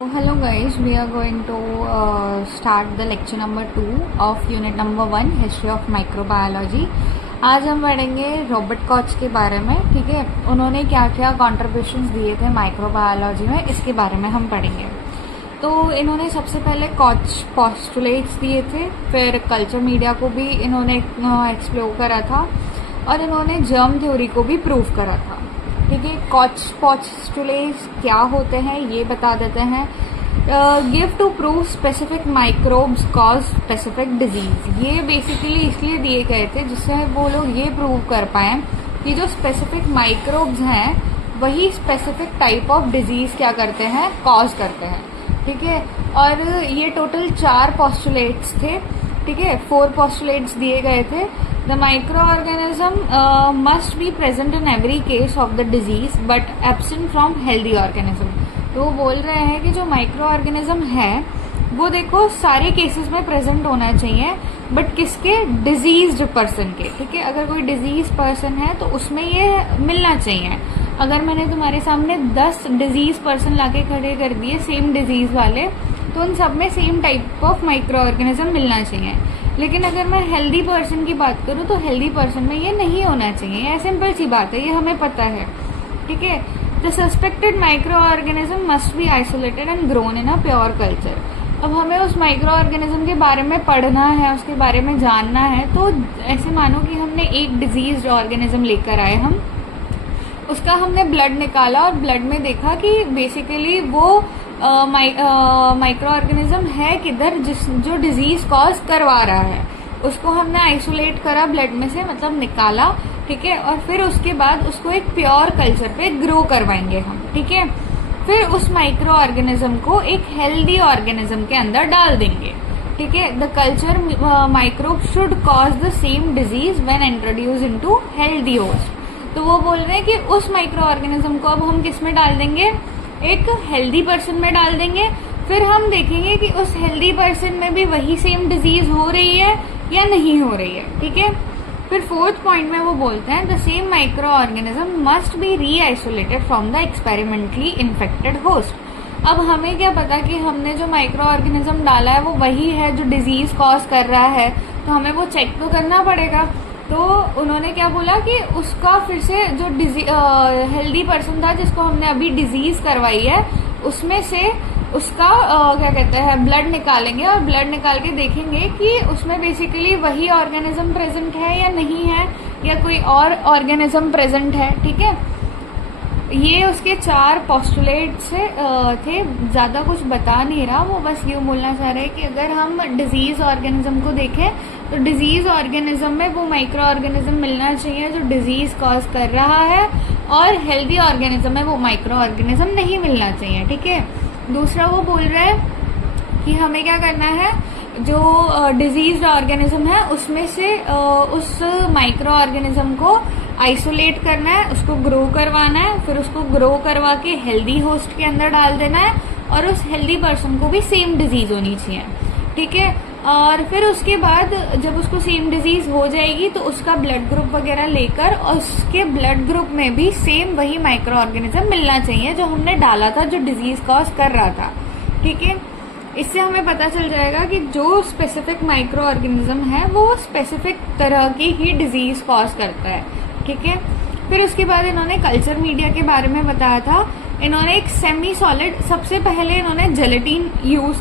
Hello guys, we are going to start the lecture number 2 of unit number 1 history of microbiology। आज हम पढ़ेंगे Robert Koch के बारे में। ठीक है, उन्होंने क्या क्या कॉन्ट्रीब्यूशंस दिए थे माइक्रोबायोलॉजी में, इसके बारे में हम पढ़ेंगे। तो इन्होंने सबसे पहले कॉच पोस्टुलेट्स दिए थे, फिर कल्चर मीडिया को भी इन्होंने एक्सप्लोर करा था और इन्होंने जर्म थ्योरी को भी प्रूव करा था। ठीक है, कॉच पोस्टुलेट्स क्या होते हैं ये बता देते हैं। Give to prove specific microbes cause specific disease. ये बेसिकली इसलिए दिए गए थे जिससे वो लोग ये प्रूव कर पाए कि जो स्पेसिफिक माइक्रोब्स हैं वही स्पेसिफिक टाइप ऑफ डिजीज क्या करते हैं, कॉज करते हैं। ठीक है, और ये टोटल 4 पोस्टुलेट्स थे। ठीक है, 4 पोस्टुलेट्स दिए गए थे। The microorganism must be present in every case of the disease but absent from healthy organism। तो वो बोल रहे हैं कि जो माइक्रो ऑर्गेनिज्म है वो देखो सारे केसेस में प्रेजेंट होना चाहिए, बट किसके, डिजीज्ड पर्सन के। ठीक है, अगर कोई डिजीज पर्सन है तो उसमें ये मिलना चाहिए। अगर मैंने तुम्हारे सामने 10 डिजीज पर्सन लाके खड़े कर दिए सेम डिजीज वाले, तो उन सब में same type of micro organism मिलना चाहिए। लेकिन अगर मैं हेल्दी पर्सन की बात करूं तो हेल्दी पर्सन में ये नहीं होना चाहिए। ये सिंपल सी बात है, ये हमें पता है। ठीक है, the suspected micro organism must be isolated and grown in a pure culture. अब हमें उस माइक्रो ऑर्गेनिज्म के बारे में पढ़ना है, उसके बारे में जानना है। तो ऐसे मानो कि हमने एक डिजीज ऑर्गेनिज्म लेकर आए, हम उसका हमने ब्लड निकाला और ब्लड में देखा कि बेसिकली वो माइक्रो ऑर्गेनिज्म है किधर, जो डिजीज कॉज करवा रहा है। उसको हमने आइसोलेट करा ब्लड में से, मतलब निकाला। ठीक है, और फिर उसके बाद उसको एक प्योर कल्चर पे ग्रो करवाएंगे हम। ठीक है, फिर उस माइक्रो ऑर्गेनिज्म को एक हेल्दी ऑर्गेनिज्म के अंदर डाल देंगे। ठीक है, the culture microbe should cause the same disease when introduce into healthy host. तो वो बोल रहे हैं कि उस माइक्रो ऑर्गेनिज्म को अब हम किस में डाल देंगे, एक हेल्दी पर्सन में डाल देंगे। फिर हम देखेंगे कि उस हेल्दी पर्सन में भी वही सेम डिजीज हो रही है या नहीं हो रही है। ठीक है, फिर 4th पॉइंट में वो बोलते हैं the same microorganism must be reisolated from the experimentally infected host. अब हमें क्या पता कि हमने जो माइक्रो ऑर्गेनिज्म डाला है वो वही है जो डिजीज कॉज कर रहा है, तो हमें वो चेक तो करना पड़ेगा। तो उन्होंने क्या बोला कि उसका फिर से जो हेल्दी पर्सन था जिसको हमने अभी डिजीज करवाई है, उसमें से उसका क्या कहते हैं, ब्लड निकालेंगे और ब्लड निकाल के देखेंगे कि उसमें बेसिकली वही ऑर्गेनिज्म प्रेजेंट है या नहीं है, या कोई और ऑर्गेनिज्म प्रेजेंट है। ठीक है, ये उसके 4 पोस्टुलेट्स थे। ज्यादा कुछ बता नहीं रहा, वो बस ये बोलना चाह रहे हैं कि अगर हम डिजीज ऑर्गेनिज्म को देखें तो डिजीज ऑर्गेनिज्म में वो माइक्रो ऑर्गेनिज्म मिलना चाहिए जो डिजीज कॉज कर रहा है, और हेल्दी ऑर्गेनिज्म में वो माइक्रो ऑर्गेनिज्म नहीं मिलना चाहिए। ठीक है, दूसरा वो बोल रहे हैं कि हमें क्या करना है, जो डिजीज ऑर्गेनिज्म है उसमें से उस माइक्रो ऑर्गेनिज्म को आइसोलेट करना है, उसको ग्रो करवाना है, फिर उसको ग्रो करवा के हेल्दी होस्ट के अंदर डाल देना है, और उस हेल्दी पर्सन को भी सेम डिजीज होनी चाहिए। ठीक है, और फिर उसके बाद जब उसको सेम डिजीज हो जाएगी तो उसका ब्लड ग्रुप वगैरह लेकर उसके ब्लड ग्रुप में भी सेम वही माइक्रो ऑर्गेनिज्म मिलना चाहिए जो हमने डाला था, जो डिजीज कॉज कर रहा था। ठीक है, इससे हमें पता चल जाएगा कि जो स्पेसिफिक माइक्रो ऑर्गेनिज्म है वो स्पेसिफिक तरह की ही डिजीज कॉज करता है। ठीक है, फिर उसके बाद इन्होंने कल्चर मीडिया के बारे में बताया था। इन्होंने एक सेमी सॉलिड, सबसे पहले इन्होंने जेलेटिन यूज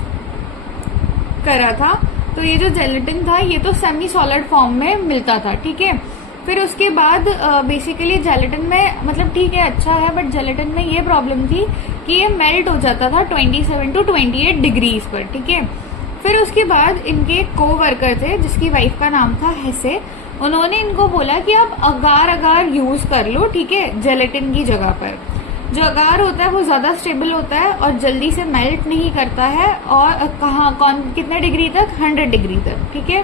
करा था। तो ये जो जेलेटिन था ये तो सेमी सॉलिड फॉर्म में मिलता था। ठीक है, फिर उसके बाद बेसिकली जेलेटिन में, मतलब ठीक है अच्छा है, बट जेलेटिन में ये प्रॉब्लम थी कि ये मेल्ट हो जाता था 27 to 28 डिग्रीज पर। ठीक है, फिर उसके बाद इनके को वर्कर थे जिसकी वाइफ का नाम था हेसे। उन्होंने इनको बोला कि आप अगार अगार यूज कर लो। ठीक है, जेलेटिन की जगह पर जो अगार होता है वो ज्यादा स्टेबल होता है और जल्दी से मेल्ट नहीं करता है, और कितने डिग्री तक, 100 डिग्री तक। ठीक है,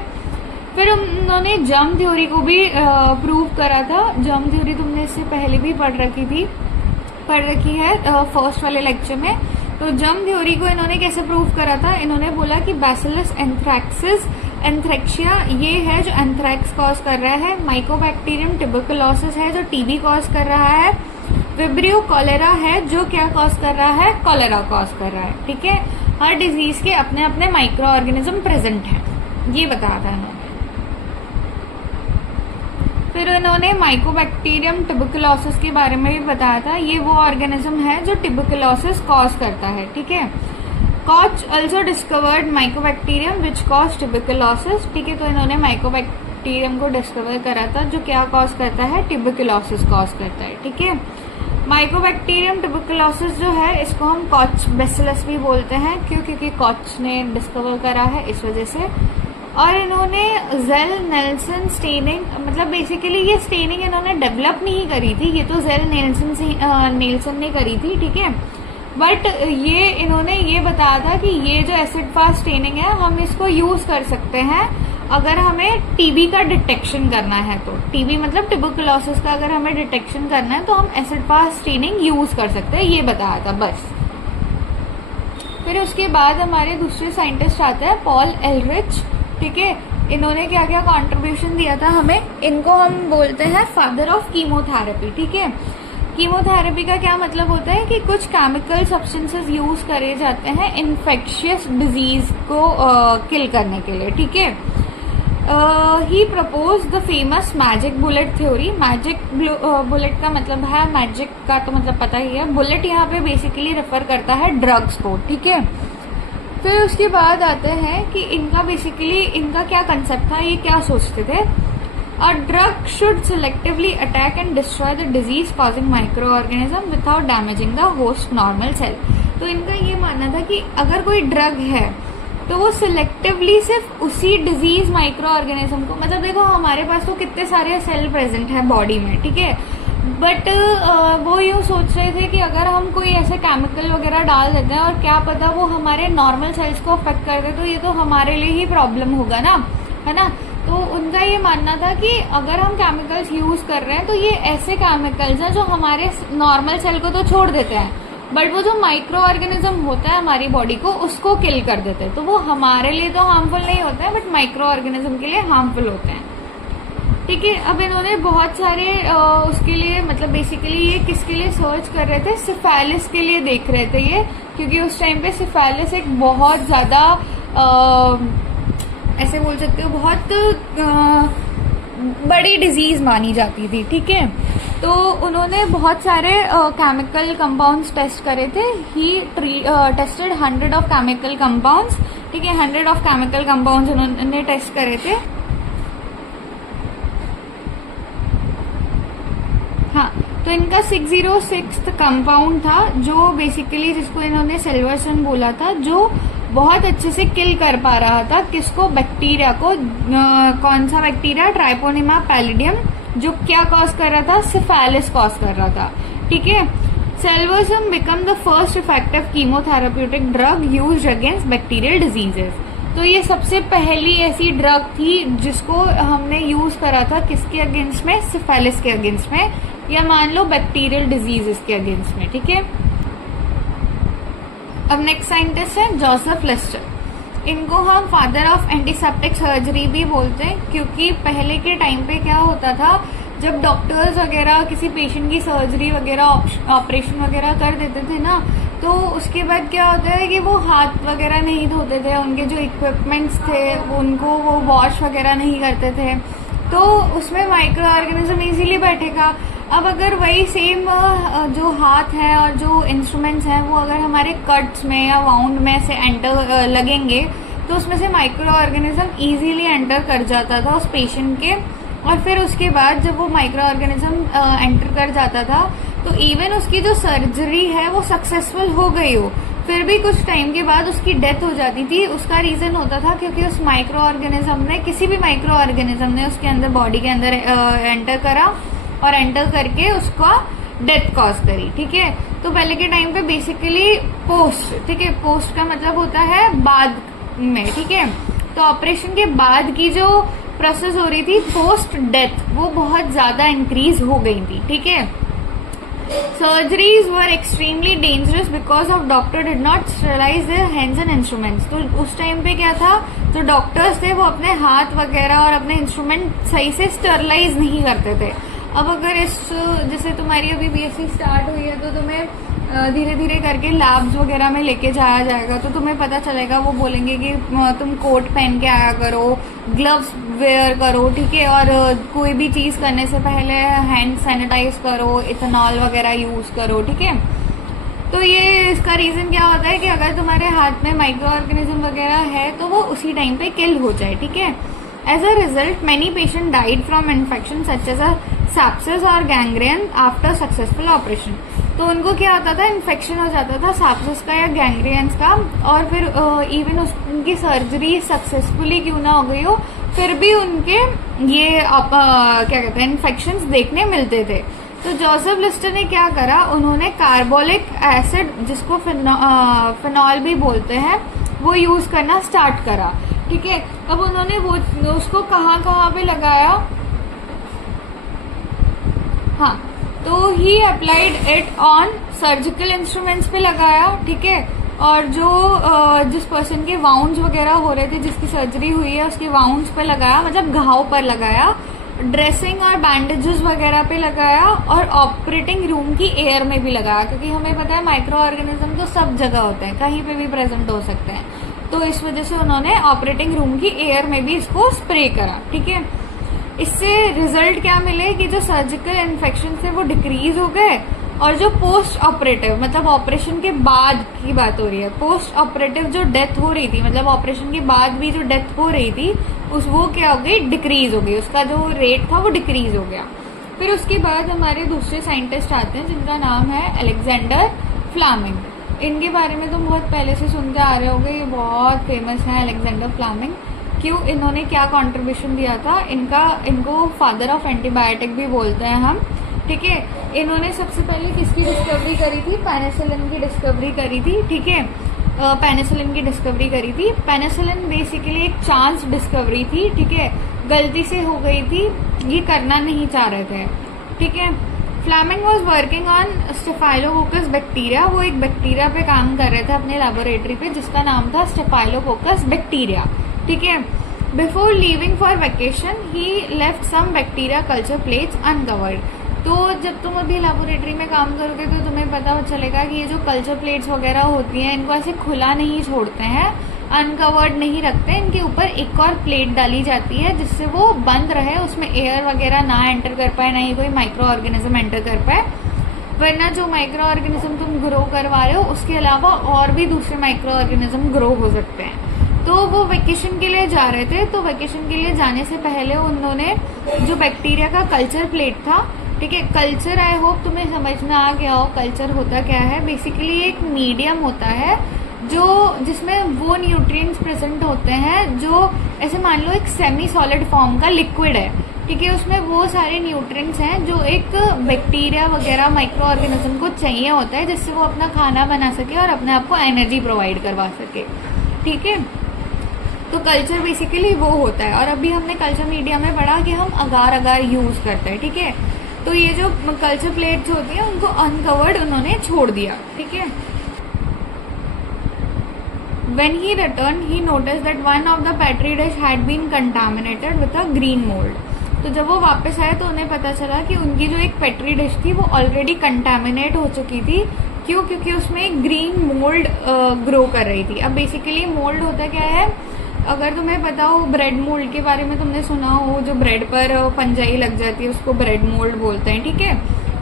फिर उन्होंने जर्म थ्योरी को भी प्रूव करा था। जर्म थ्योरी तुमने इससे पहले भी पढ़ रखी है फर्स्ट वाले लेक्चर में। तो जर्म थ्योरी को इन्होंने कैसे प्रूव करा था, इन्होंने बोला कि बैसिलस एंथ्रैक्सिस एंथ्रेक्शिया ये है जो एंथ्रैक्स कॉज कर रहा है, माइकोबैक्टीरियम ट्यूबरकुलोसिस है जो टीबी कॉज कर रहा है, विब्रियो कॉलेरा है जो क्या कॉज कर रहा है, कॉलेरा कॉज कर रहा है। ठीक है, हर डिजीज के अपने अपने माइक्रो ऑर्गेनिज्म प्रेजेंट हैं, ये बताया था इन्होंने। फिर इन्होंने माइकोबैक्टीरियम ट्यूबरकुलोसिस के बारे में भी बताया था। ये वो ऑर्गेनिज्म है जो ट्यूबरकुलोसिस कॉज करता है। ठीक है, Koch also discovered mycobacterium which cause tuberculosis. ठीक है, तो इन्होंने माइकोबैक्टीरियम को डिस्कवर करा था जो क्या कॉज करता है, ट्यूबरकुलोसिस कॉज करता है। ठीक है, माइकोबैक्टीरियम ट्यूबरकुलोसिस जो है इसको हम कॉच बैसिलस भी बोलते हैं। क्यों? क्योंकि कॉच ने डिस्कवर करा है, इस वजह से। और इन्होंने जेल नेल्सन स्टेनिंग, मतलब बेसिकली ये स्टेनिंग इन्होंने डेवलप नहीं करी थी, ये तो जेल नेल्सन ने करी थी। ठीक है, बट ये इन्होंने ये बताया था कि ये जो एसिड फास्ट स्टेनिंग है हम इसको यूज कर सकते हैं अगर हमें टीबी का डिटेक्शन करना है। तो टीबी मतलब ट्यूबरकुलोसिस का अगर हमें डिटेक्शन करना है तो हम एसिड फास्ट स्टेनिंग यूज कर सकते हैं, ये बताया था बस। फिर उसके बाद हमारे दूसरे साइंटिस्ट आते हैं पॉल एलरिच। ठीक है, इन्होंने क्या क्या कंट्रीब्यूशन दिया था हमें, इनको हम बोलते हैं फादर ऑफ कीमोथेरेपी। ठीक है, कीमोथेरेपी का क्या मतलब होता है कि कुछ केमिकल सब्सटेंसेस यूज करे जाते हैं इन्फेक्शियस डिजीज को किल करने के लिए। ठीक है, he propose the famous magic bullet theory. Magic bullet का मतलब है, मैजिक का तो मतलब पता ही है, बुलेट यहाँ पे बेसिकली रेफर करता है ड्रग्स को। ठीक है, फिर उसके बाद आते हैं कि इनका बेसिकली इनका क्या कंसेप्ट था, ये क्या सोचते थे। A drug should selectively attack and destroy the disease causing microorganism without damaging the host normal cell. तो इनका ये मानना था कि अगर कोई ड्रग है तो वो सिलेक्टिवली सिर्फ उसी डिजीज माइक्रो ऑर्गेनिज्म को, मतलब देखो हमारे पास तो कितने सारे सेल प्रेजेंट है बॉडी में। ठीक है, बट वो यूँ सोच रहे थे कि अगर हम कोई ऐसे केमिकल वगैरह डाल देते हैं और क्या पता वो हमारे नॉर्मल सेल्स को अफेक्ट कर दे, तो ये तो हमारे लिए ही प्रॉब्लम होगा ना, है ना। तो उनका ये मानना था कि अगर हम केमिकल्स यूज कर रहे हैं तो ये ऐसे केमिकल्स हैं जो हमारे नॉर्मल सेल को तो छोड़ देते हैं, बट वो जो माइक्रो ऑर्गेनिज्म होता है हमारी बॉडी को उसको किल कर देते हैं। तो वो हमारे लिए तो हार्मफुल नहीं होते हैं, बट माइक्रो ऑर्गेनिज्म के लिए हार्मफुल होते हैं। ठीक है, अब इन्होंने बहुत सारे उसके लिए, मतलब बेसिकली ये किसके लिए सर्च कर रहे थे, सिफेलिस के लिए देख रहे थे ये, क्योंकि उस टाइम पे सिफेलिस एक बहुत ज्यादा ऐसे बोल सकते हो बहुत बड़ी डिजीज मानी जाती थी। ठीक है, तो उन्होंने बहुत सारे केमिकल कंपाउंड्स टेस्ट करे थे। ही टेस्टेड 100 ऑफ केमिकल कंपाउंड्स। ठीक है, 100 ऑफ केमिकल कंपाउंड्स उन्होंने टेस्ट करे थे। हाँ, तो इनका 606 कंपाउंड था जो बेसिकली, जिसको इन्होंने सिल्वर्सन बोला था, जो बहुत अच्छे से किल कर पा रहा था किसको, बैक्टीरिया को। कौन सा बैक्टीरिया, ट्राइपोनिमा पैलिडियम, जो क्या कॉज कर रहा था, सिफेलिस कॉज कर रहा था। ठीक है, Salvarsan become the first effective chemotherapeutic drug used against bacterial diseases. तो ये सबसे पहली ऐसी ड्रग थी जिसको हमने यूज करा था किसके अगेंस्ट में, सिफेलिस के अगेंस्ट में, या मान लो बैक्टीरियल डिजीजेस के अगेंस्ट में। ठीक है, अब नेक्स्ट साइंटिस्ट है जोसेफ लेस्टर। इनको हम फादर ऑफ एंटीसेप्टिक सर्जरी भी बोलते हैं, क्योंकि पहले के टाइम पे क्या होता था, जब डॉक्टर्स वगैरह किसी पेशेंट की सर्जरी वगैरह ऑपरेशन वगैरह कर देते थे ना, तो उसके बाद क्या होता है कि वो हाथ वगैरह नहीं धोते थे, उनके जो इक्विपमेंट्स थे उनको वो वॉश वगैरह नहीं करते थे, तो उसमें माइक्रो ऑर्गेनिज्म इजीली बैठेगा। अब अगर वही सेम जो हाथ है और जो इंस्ट्रूमेंट्स हैं वो अगर हमारे कट्स में या वाउंड में से एंटर लगेंगे, तो उसमें से माइक्रो ऑर्गेनिज्म इजीली एंटर कर जाता था उस पेशेंट के। और फिर उसके बाद जब वो माइक्रो ऑर्गेनिज्म एंटर कर जाता था, तो इवन उसकी जो सर्जरी है वो सक्सेसफुल हो गई हो, फिर भी कुछ टाइम के बाद उसकी डेथ हो जाती थी। उसका रीजन होता था क्योंकि उस माइक्रो ऑर्गेनिज्म ने, किसी भी माइक्रो ऑर्गेनिज्म ने उसके अंदर, बॉडी के अंदर एंटर करा और एंटर करके उसका डेथ कॉज करी। ठीक है, तो पहले के टाइम पे बेसिकली पोस्ट, ठीक है, पोस्ट का मतलब होता है बाद में। ठीक है, तो ऑपरेशन के बाद की जो प्रोसेस हो रही थी पोस्ट डेथ, वो बहुत ज्यादा इंक्रीज हो गई थी। ठीक है, surgeries were extremely dangerous because of doctor did not sterilise their hands and instruments. तो उस टाइम पे क्या था, जो डॉक्टर्स थे वो अपने हाथ वगैरह और अपने इंस्ट्रूमेंट सही से स्टेरलाइज नहीं करते थे। अब अगर इस जैसे तुम्हारी अभी बीएससी स्टार्ट हुई है तो तुम्हें धीरे धीरे करके लैब्स वगैरह में लेके जाया जाएगा, तो तुम्हें पता चलेगा, वो बोलेंगे कि तुम कोट पहन के आया करो, ग्लव्स वेयर करो, ठीक है, और कोई भी चीज करने से पहले हैंड सैनिटाइज करो, इथेनॉल वगैरह यूज करो, ठीक है। तो ये इसका रीजन क्या होता है कि अगर तुम्हारे हाथ में माइक्रो ऑर्गेनिज्म वगैरह है तो वो उसी टाइम पे किल हो जाए, ठीक है। As a result many patient died from infection such as a sepsis और गैंग्रियन आफ्टर सक्सेसफुल ऑपरेशन। तो उनको क्या होता था, इन्फेक्शन हो जाता था सेप्सिस का या गैंग्रियंस का, और फिर इवन उनकी सर्जरी सक्सेसफुली क्यों ना हो गई हो, फिर भी उनके ये क्या कहते हैं इन्फेक्शंस देखने मिलते थे। तो जोसेफ लिस्टर ने क्या करा, उन्होंने कार्बोलिक एसिड, जिसको फिनॉल भी बोलते हैं, वो यूज करना स्टार्ट करा, ठीक है। अब उन्होंने वो उसको कहाँ पे लगाया, हाँ, तो he applied it on surgical instruments पे लगाया, ठीक है। और जो जिस पर्सन के वाउंड्स वगैरह हो रहे थे, जिसकी सर्जरी हुई है, उसके वाउंड्स पे लगाया, मतलब घाव पर लगाया, ड्रेसिंग और बैंडेजेस वगैरह पे लगाया, और ऑपरेटिंग रूम की एयर में भी लगाया, क्योंकि हमें पता है माइक्रो ऑर्गेनिज्म तो सब जगह होते हैं, कहीं पे भी प्रेजेंट हो सकते हैं। तो इस वजह से उन्होंने ऑपरेटिंग रूम की एयर में भी इसको स्प्रे करा, ठीक है। इससे रिजल्ट क्या मिले कि जो सर्जिकल इन्फेक्शन थे वो डिक्रीज हो गए, और जो पोस्ट ऑपरेटिव, मतलब ऑपरेशन के बाद की बात हो रही है, पोस्ट ऑपरेटिव जो डेथ हो रही थी, मतलब ऑपरेशन के बाद भी जो डेथ हो रही थी, वो क्या हो गई, डिक्रीज हो गई, उसका जो रेट था वो डिक्रीज हो गया। फिर उसके बाद हमारे दूसरे साइंटिस्ट आते हैं जिनका नाम है अलेक्जेंडर फ्लेमिंग। इनके बारे में तुम बहुत पहले से सुनते आ रहे होगे, ये बहुत फेमस है अलेक्जेंडर फ्लेमिंग। क्यों, इन्होंने क्या कंट्रीब्यूशन दिया था, इनको फादर ऑफ एंटीबायोटिक भी बोलते हैं हम, ठीक है। इन्होंने सबसे पहले किसकी डिस्कवरी करी थी, पेनिसिलिन की डिस्कवरी करी थी, ठीक है। पेनिसिलिन की डिस्कवरी करी थी। पेनिसिलिन बेसिकली एक चांस डिस्कवरी थी, ठीक है, गलती से हो गई थी, ये करना नहीं चाह रहे थे, ठीक है। Fleming was working on staphylococcus bacteria, वो एक बैक्टीरिया पे काम कर रहे थे अपने लेबोरेटरी पे, जिसका नाम था स्टेफाइलोकोकस बैक्टीरिया, ठीक है। Before leaving for vacation he left some bacteria culture plates uncovered. तो जब तुम अभी लेबोरेटरी में काम करोगे तो तुम्हें पता चलेगा कि ये जो कल्चर प्लेट्स वगैरह होती हैं, इनको ऐसे खुला नहीं छोड़ते हैं, अनकवर्ड नहीं रखते, इनके ऊपर एक और प्लेट डाली जाती है जिससे वो बंद रहे, उसमें एयर वगैरह ना एंटर कर पाए, ना ही कोई माइक्रो ऑर्गेनिज्म एंटर कर पाए, वरना जो माइक्रो ऑर्गेनिज्म तुम ग्रो करवा रहे हो उसके अलावा और भी दूसरे माइक्रो ऑर्गेनिज्म ग्रो हो सकते हैं। तो वो वेकेशन के लिए जा रहे थे, तो वेकेशन के लिए जाने से पहले उन्होंने जो बैक्टीरिया का कल्चर प्लेट था, ठीक है, कल्चर, आई होप तुम्हें समझ में आ गया हो कल्चर होता क्या है। बेसिकली एक मीडियम होता है जो जिसमें वो न्यूट्रिएंट्स प्रेजेंट होते हैं जो ऐसे मान लो एक सेमी सॉलिड फॉर्म का लिक्विड है, ठीक है, उसमें वो सारे न्यूट्रिएंट्स हैं जो एक बैक्टीरिया वगैरह माइक्रो ऑर्गेनिज्म को चाहिए होता है, जिससे वो अपना खाना बना सके और अपने आप को एनर्जी प्रोवाइड करवा सके, ठीक है। तो कल्चर बेसिकली वो होता है, और अभी हमने कल्चर मीडिया में पढ़ा कि हम अगार अगार यूज करते हैं, ठीक है। तो ये जो कल्चर प्लेट्स होती है उनको अनकवर्ड उन्होंने छोड़ दिया, ठीक है। When he returned, he noticed that one of the petri dish had been contaminated with a green mold. तो जब वो वापस आए तो उन्हें पता चला कि उनकी जो एक पेट्री डिश थी वो ऑलरेडी कंटामिनेट हो चुकी थी। क्यों? क्योंकि उसमें एक ग्रीन मोल्ड ग्रो कर रही थी। अब बेसिकली मोल्ड होता क्या है, अगर तुम्हें पता हो ब्रेड मोल्ड के बारे में तुमने सुना हो, जो ब्रेड पर फंजाई लग जाती है उसको ब्रेड मोल्ड बोलते हैं, ठीक है।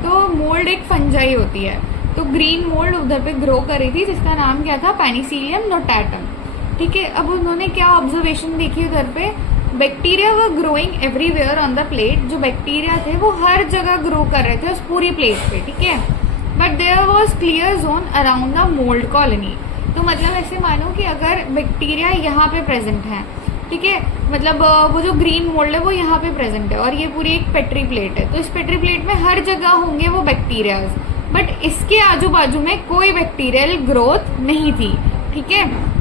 तो मोल्ड एक फंजाई होती है, तो ग्रीन मोल्ड उधर पे ग्रो कर रही थी जिसका नाम क्या था, पेनिसिलियम नोटाटम, ठीक है। अब उन्होंने क्या ऑब्जर्वेशन देखी उधर पे, bacteria were growing everywhere on the plate. जो बैक्टीरिया थे वो हर जगह ग्रो कर रहे थे उस पूरी प्लेट पे, ठीक है। But there was clear zone around the mould colony. तो मतलब ऐसे मानो कि अगर बैक्टीरिया यहाँ पे प्रेजेंट है, ठीक है, मतलब वो जो ग्रीन मोल्ड है वो यहाँ पे प्रेजेंट है और ये पूरी एक पेट्री प्लेट है, तो इस पेट्री प्लेट में हर जगह होंगे वो बैक्टीरियाज, बट इसके आजू बाजू में कोई बैक्टीरियल ग्रोथ नहीं थी, ठीक है।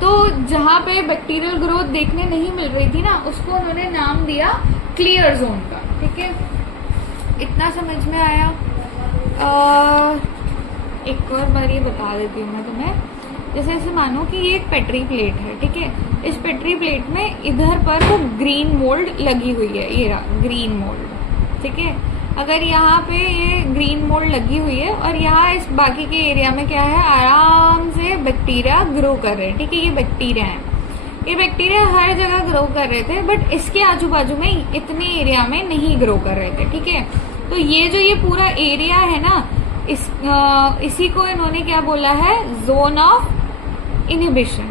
तो जहाँ पे बैक्टीरियल ग्रोथ देखने नहीं मिल रही थी ना, उसको उन्होंने नाम दिया क्लियर जोन का, ठीक है। इतना समझ में आया। एक और बार ये बता देती हूँ मैं तुम्हें, जैसे ऐसे मानो कि ये एक पेट्री प्लेट है, ठीक है। इस पेट्री प्लेट में इधर पर वो ग्रीन मोल्ड लगी हुई है, ये रहा ग्रीन मोल्ड, ठीक है। अगर यहाँ पे ये ग्रीन मोल्ड लगी हुई है और यहाँ इस बाकी के एरिया में क्या है, आराम से बैक्टीरिया ग्रो कर रहे हैं, ठीक है। ये बैक्टीरिया है, ये बैक्टीरिया हर जगह ग्रो कर रहे थे, बट इसके आजू बाजू में इतने एरिया में नहीं ग्रो कर रहे थे, ठीक है। तो ये जो ये पूरा एरिया है ना, इसी को इन्होंने क्या बोला है, जोन ऑफ इनहिबिशन,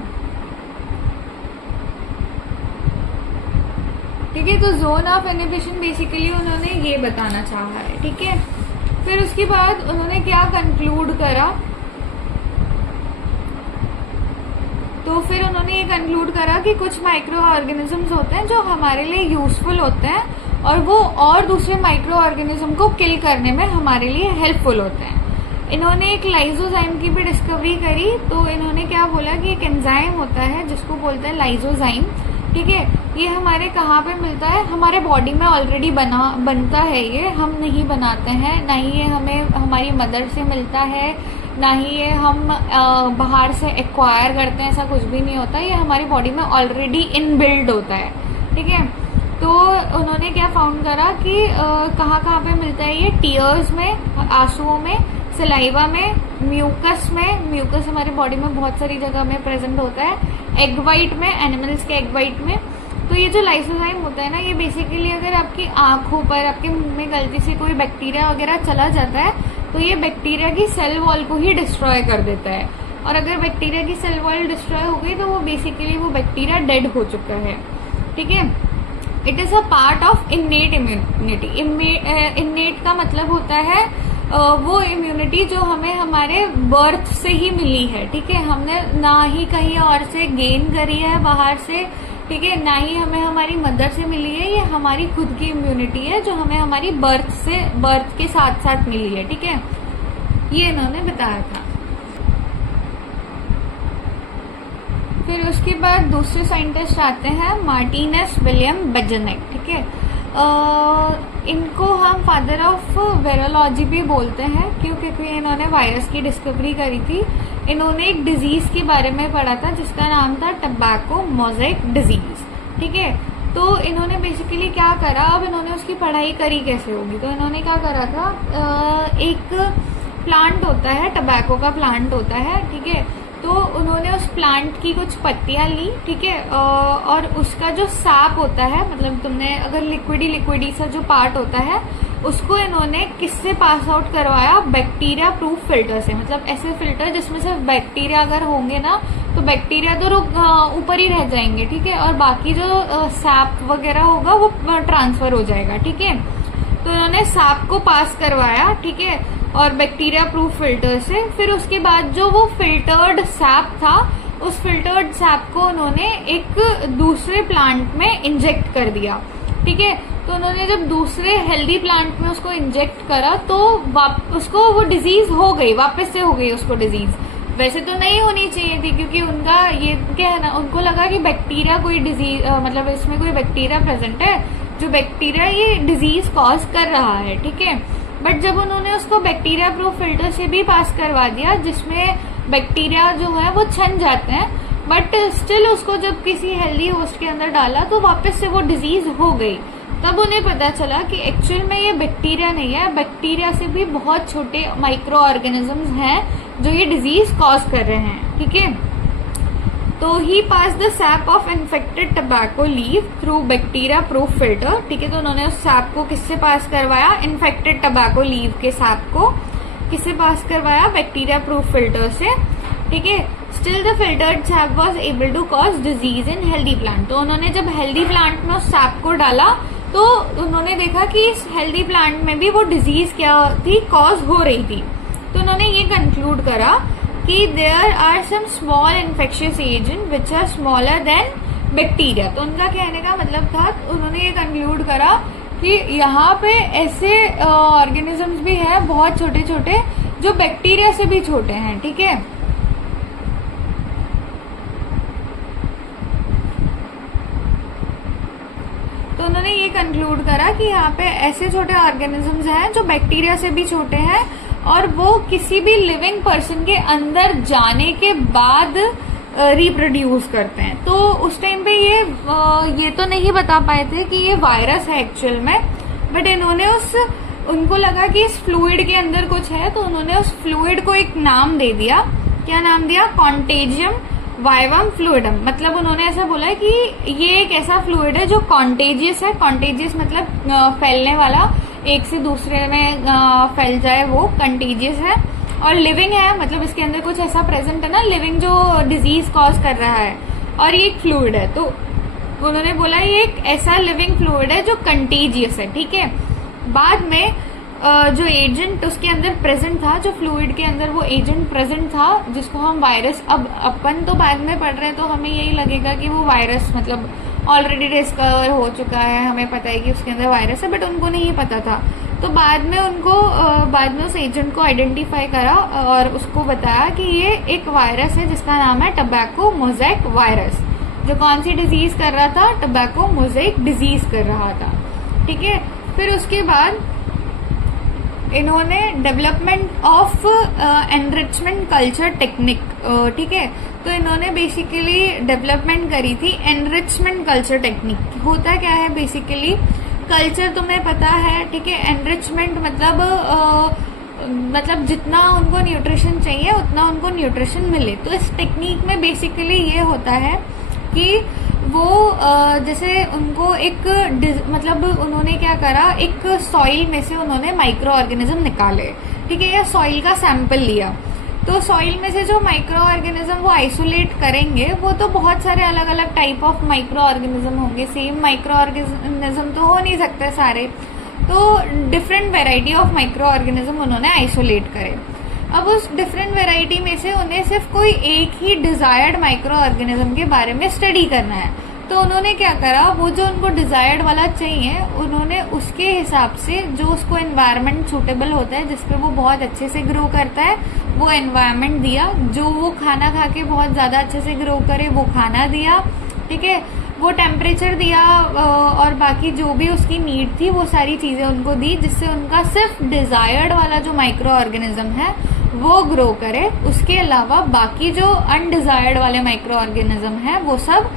ठीक है। तो जोन ऑफ इनहिबिशन बेसिकली उन्होंने ये बताना चाहा है, ठीक है। फिर उसके बाद उन्होंने क्या कंक्लूड करा, तो फिर उन्होंने ये कंक्लूड करा कि कुछ माइक्रो ऑर्गेनिजम्स होते हैं जो हमारे लिए यूजफुल होते हैं और वो और दूसरे माइक्रो ऑर्गेनिज्म को किल करने में हमारे लिए हेल्पफुल होते हैं। इन्होंने एक लाइजोजाइम की भी डिस्कवरी करी। तो इन्होंने क्या बोला कि एक एंजाइम होता है जिसको बोलते हैं लाइजोजाइम, ठीक है। ये हमारे कहाँ पे मिलता है, हमारे बॉडी में ऑलरेडी बनता है, ये हम नहीं बनाते हैं, ना ही ये हमें हमारी मदर से मिलता है, ना ही ये हम बाहर से एक्वायर करते हैं, ऐसा कुछ भी नहीं होता। ये हमारी बॉडी में ऑलरेडी इनबिल्ड होता है, ठीक है। तो उन्होंने क्या फाउंड करा कि कहाँ पे मिलता है ये, टीयर्स में, आंसुओं में, सलाइवा में, म्यूकस हमारे बॉडी में बहुत सारी जगह में प्रेजेंट होता है, एग वाइट में, एनिमल्स के एग वाइट में। तो ये जो लाइसोजाइम होता है ना, ये बेसिकली अगर आपकी आंखों पर, आपके मुंह में गलती से कोई बैक्टीरिया वगैरह चला जाता है तो ये बैक्टीरिया की सेल वॉल को ही डिस्ट्रॉय कर देता है, और अगर बैक्टीरिया की सेल वॉल डिस्ट्रॉय हो गई तो वो बेसिकली वो बैक्टीरिया डेड हो चुका है, ठीक है। It is a part of innate immunity. Innate का मतलब होता है वो इम्यूनिटी जो हमें हमारे बर्थ से ही मिली है, ठीक है। हमने ना ही कहीं और से गेन करी है बाहर से, ठीक है, ना ही हमें हमारी मदर से मिली है। ये हमारी खुद की इम्यूनिटी है जो हमें हमारी बर्थ के साथ साथ मिली है, ठीक है। ये इन्होंने बताया था। फिर उसके बाद दूसरे साइंटिस्ट आते हैं, मार्टिनेस विलियम बेजेनेक, ठीक है। इनको हम फादर ऑफ वायरोलॉजी भी बोलते हैं, क्योंकि इन्होंने वायरस की डिस्कवरी करी थी। इन्होंने एक डिजीज के बारे में पढ़ा था जिसका नाम था टबैको मोज़ेक डिजीज, ठीक है। तो इन्होंने बेसिकली क्या करा, अब इन्होंने उसकी पढ़ाई करी कैसे होगी, तो इन्होंने क्या करा था, एक प्लांट होता है, टबैको का प्लांट होता है, ठीक है। तो उन्होंने उस प्लांट की कुछ पत्तियां ली, ठीक है, और उसका जो सैप होता है, मतलब तुमने अगर लिक्विडी सा जो पार्ट होता है, उसको इन्होंने किससे पास आउट करवाया, बैक्टीरिया प्रूफ फिल्टर से। मतलब ऐसे फिल्टर जिसमें सिर्फ बैक्टीरिया अगर होंगे ना तो बैक्टीरिया तो ऊपर ही रह जाएंगे, ठीक है, और बाकी जो सैप वगैरह होगा वो ट्रांसफर हो जाएगा, ठीक है। तो उन्होंने सैप को पास करवाया, ठीक है, और बैक्टीरिया प्रूफ फिल्टर से। फिर उसके बाद जो वो फिल्टर्ड सैप था, उस फिल्टर्ड सैप को उन्होंने एक दूसरे प्लांट में इंजेक्ट कर दिया, ठीक है। तो उन्होंने जब दूसरे हेल्दी प्लांट में उसको इंजेक्ट करा तो उसको वो डिजीज हो गई, वापस से हो गई उसको डिजीज। वैसे तो नहीं होनी चाहिए थी, क्योंकि उनका ये क्या है ना, उनको लगा कि बैक्टीरिया कोई डिजीज, मतलब इसमें कोई बैक्टीरिया प्रेजेंट है जो बैक्टीरिया ये डिजीज कॉज कर रहा है, ठीक है। बट जब उन्होंने उसको बैक्टीरिया प्रूफ फिल्टर से भी पास करवा दिया, जिसमें बैक्टीरिया जो है वो छन जाते हैं, बट स्टिल उसको जब किसी हेल्दी होस्ट के अंदर डाला तो वापस से वो डिजीज हो गई। तब उन्हें पता चला कि एक्चुअल में ये बैक्टीरिया नहीं है, बैक्टीरिया से भी बहुत छोटे माइक्रो ऑर्गेनिजम्स हैं जो ये डिजीज कॉज कर रहे हैं, ठीक है। तो he pass the sap of infected tobacco leave through bacteria proof filter, ठीक है। तो उन्होंने उस सैप को किससे पास करवाया, इन्फेक्टेड टबैको लीव के सैप को किससे पास करवाया, बैक्टीरिया प्रूफ फिल्टर से, ठीक है। Still the filtered sap was able to cause disease in healthy plant. तो उन्होंने जब हेल्दी प्लांट में उस सैप को डाला तो उन्होंने देखा कि इस हेल्दी प्लांट में भी वो डिजीज क्या थी, कॉज हो रही थी। तो उन्होंने ये कंक्लूड करा कि there are some small infectious agent which are smaller than bacteria. तो उनका कहने का मतलब था, उन्होंने ये कंक्लूड करा कि यहाँ पे ऐसे ऑर्गेनिजम्स भी हैं बहुत छोटे छोटे जो बैक्टीरिया से भी छोटे हैं, ठीक है। तो उन्होंने ये कंक्लूड करा कि यहाँ पे ऐसे छोटे ऑर्गेनिजम्स हैं जो बैक्टीरिया से भी छोटे हैं और वो किसी भी लिविंग पर्सन के अंदर जाने के बाद रिप्रोड्यूस करते हैं। तो उस टाइम पे ये तो नहीं बता पाए थे कि ये वायरस है एक्चुअल में, बट इन्होंने उनको लगा कि इस फ्लूइड के अंदर कुछ है, तो उन्होंने उस फ्लूइड को एक नाम दे दिया। क्या नाम दिया? Contagium vivum fluidum. मतलब उन्होंने ऐसा बोला कि ये एक ऐसा फ्लूइड है जो कॉन्टेजियस है। कॉन्टेजियस मतलब फैलने वाला, एक से दूसरे में फैल जाए, वो कंटेजियस है। और लिविंग है, मतलब इसके अंदर कुछ ऐसा प्रेजेंट है ना, लिविंग, जो डिजीज कॉज कर रहा है, और ये एक फ्लूइड है। तो उन्होंने बोला ये एक ऐसा लिविंग फ्लूइड है जो कंटेजियस है, ठीक है। बाद में जो एजेंट उसके अंदर प्रेजेंट था, जो फ्लूइड के अंदर वो एजेंट प्रेजेंट था, जिसको हम वायरस, अब अपन तो बाद में पढ़ रहे हैं तो हमें यही लगेगा कि वो वायरस मतलब ऑलरेडी डिस्कवर हो चुका है, हमें पता है कि उसके अंदर वायरस है, बट उनको नहीं पता था। तो बाद में उस एजेंट को आइडेंटिफाई करा और उसको बताया कि ये एक वायरस है जिसका नाम है टबैको मोज़ेक वायरस, जो कौन सी डिजीज कर रहा था? टबैको मोज़ेक डिजीज कर रहा था, ठीक है। फिर उसके बाद इन्होंने development of enrichment culture technique, ठीक है, तो इन्होंने बेसिकली डेवलपमेंट करी थी एनरिचमेंट कल्चर टेक्निक। होता क्या है बेसिकली? कल्चर तुम्हें पता है, ठीक है। एनरिचमेंट मतलब जितना उनको न्यूट्रिशन चाहिए उतना उनको न्यूट्रिशन मिले। तो इस टेक्निक में बेसिकली ये होता है कि वो जैसे उनको एक मतलब उन्होंने क्या करा, एक सॉइल में से उन्होंने माइक्रो ऑर्गेनिज्म निकाले, ठीक है, या सॉइल का सैंपल लिया। तो सॉइल में से जो माइक्रो ऑर्गेनिज्म वो आइसोलेट करेंगे, वो तो बहुत सारे अलग अलग टाइप ऑफ माइक्रो ऑर्गेनिज्म होंगे, सेम माइक्रो ऑर्गेनिज्म तो हो नहीं सकते सारे, तो different variety of micro organism उन्होंने आइसोलेट करे। अब उस डिफरेंट वेराइटी में से उन्हें सिर्फ कोई एक ही डिजायर्ड माइक्रो ऑर्गेनिज्म के बारे में स्टडी करना है। तो उन्होंने क्या करा, वो जो उनको डिजायर्ड वाला चाहिए, उन्होंने उसके हिसाब से जो उसको एनवायरनमेंट सूटेबल होता है, जिसपे वो बहुत अच्छे से ग्रो करता है, वो एनवायरनमेंट दिया। जो वो खाना खा के बहुत ज्यादा अच्छे से ग्रो करे, वो खाना दिया, ठीक है। वो टेम्परेचर दिया और बाकी जो भी उसकी नीड थी वो सारी चीजें उनको दी, जिससे उनका सिर्फ डिजायर्ड वाला जो माइक्रो ऑर्गेनिज्म है वो ग्रो करे। उसके अलावा बाकी जो अनडिजायर्ड वाले माइक्रो ऑर्गेनिज्म है वो सब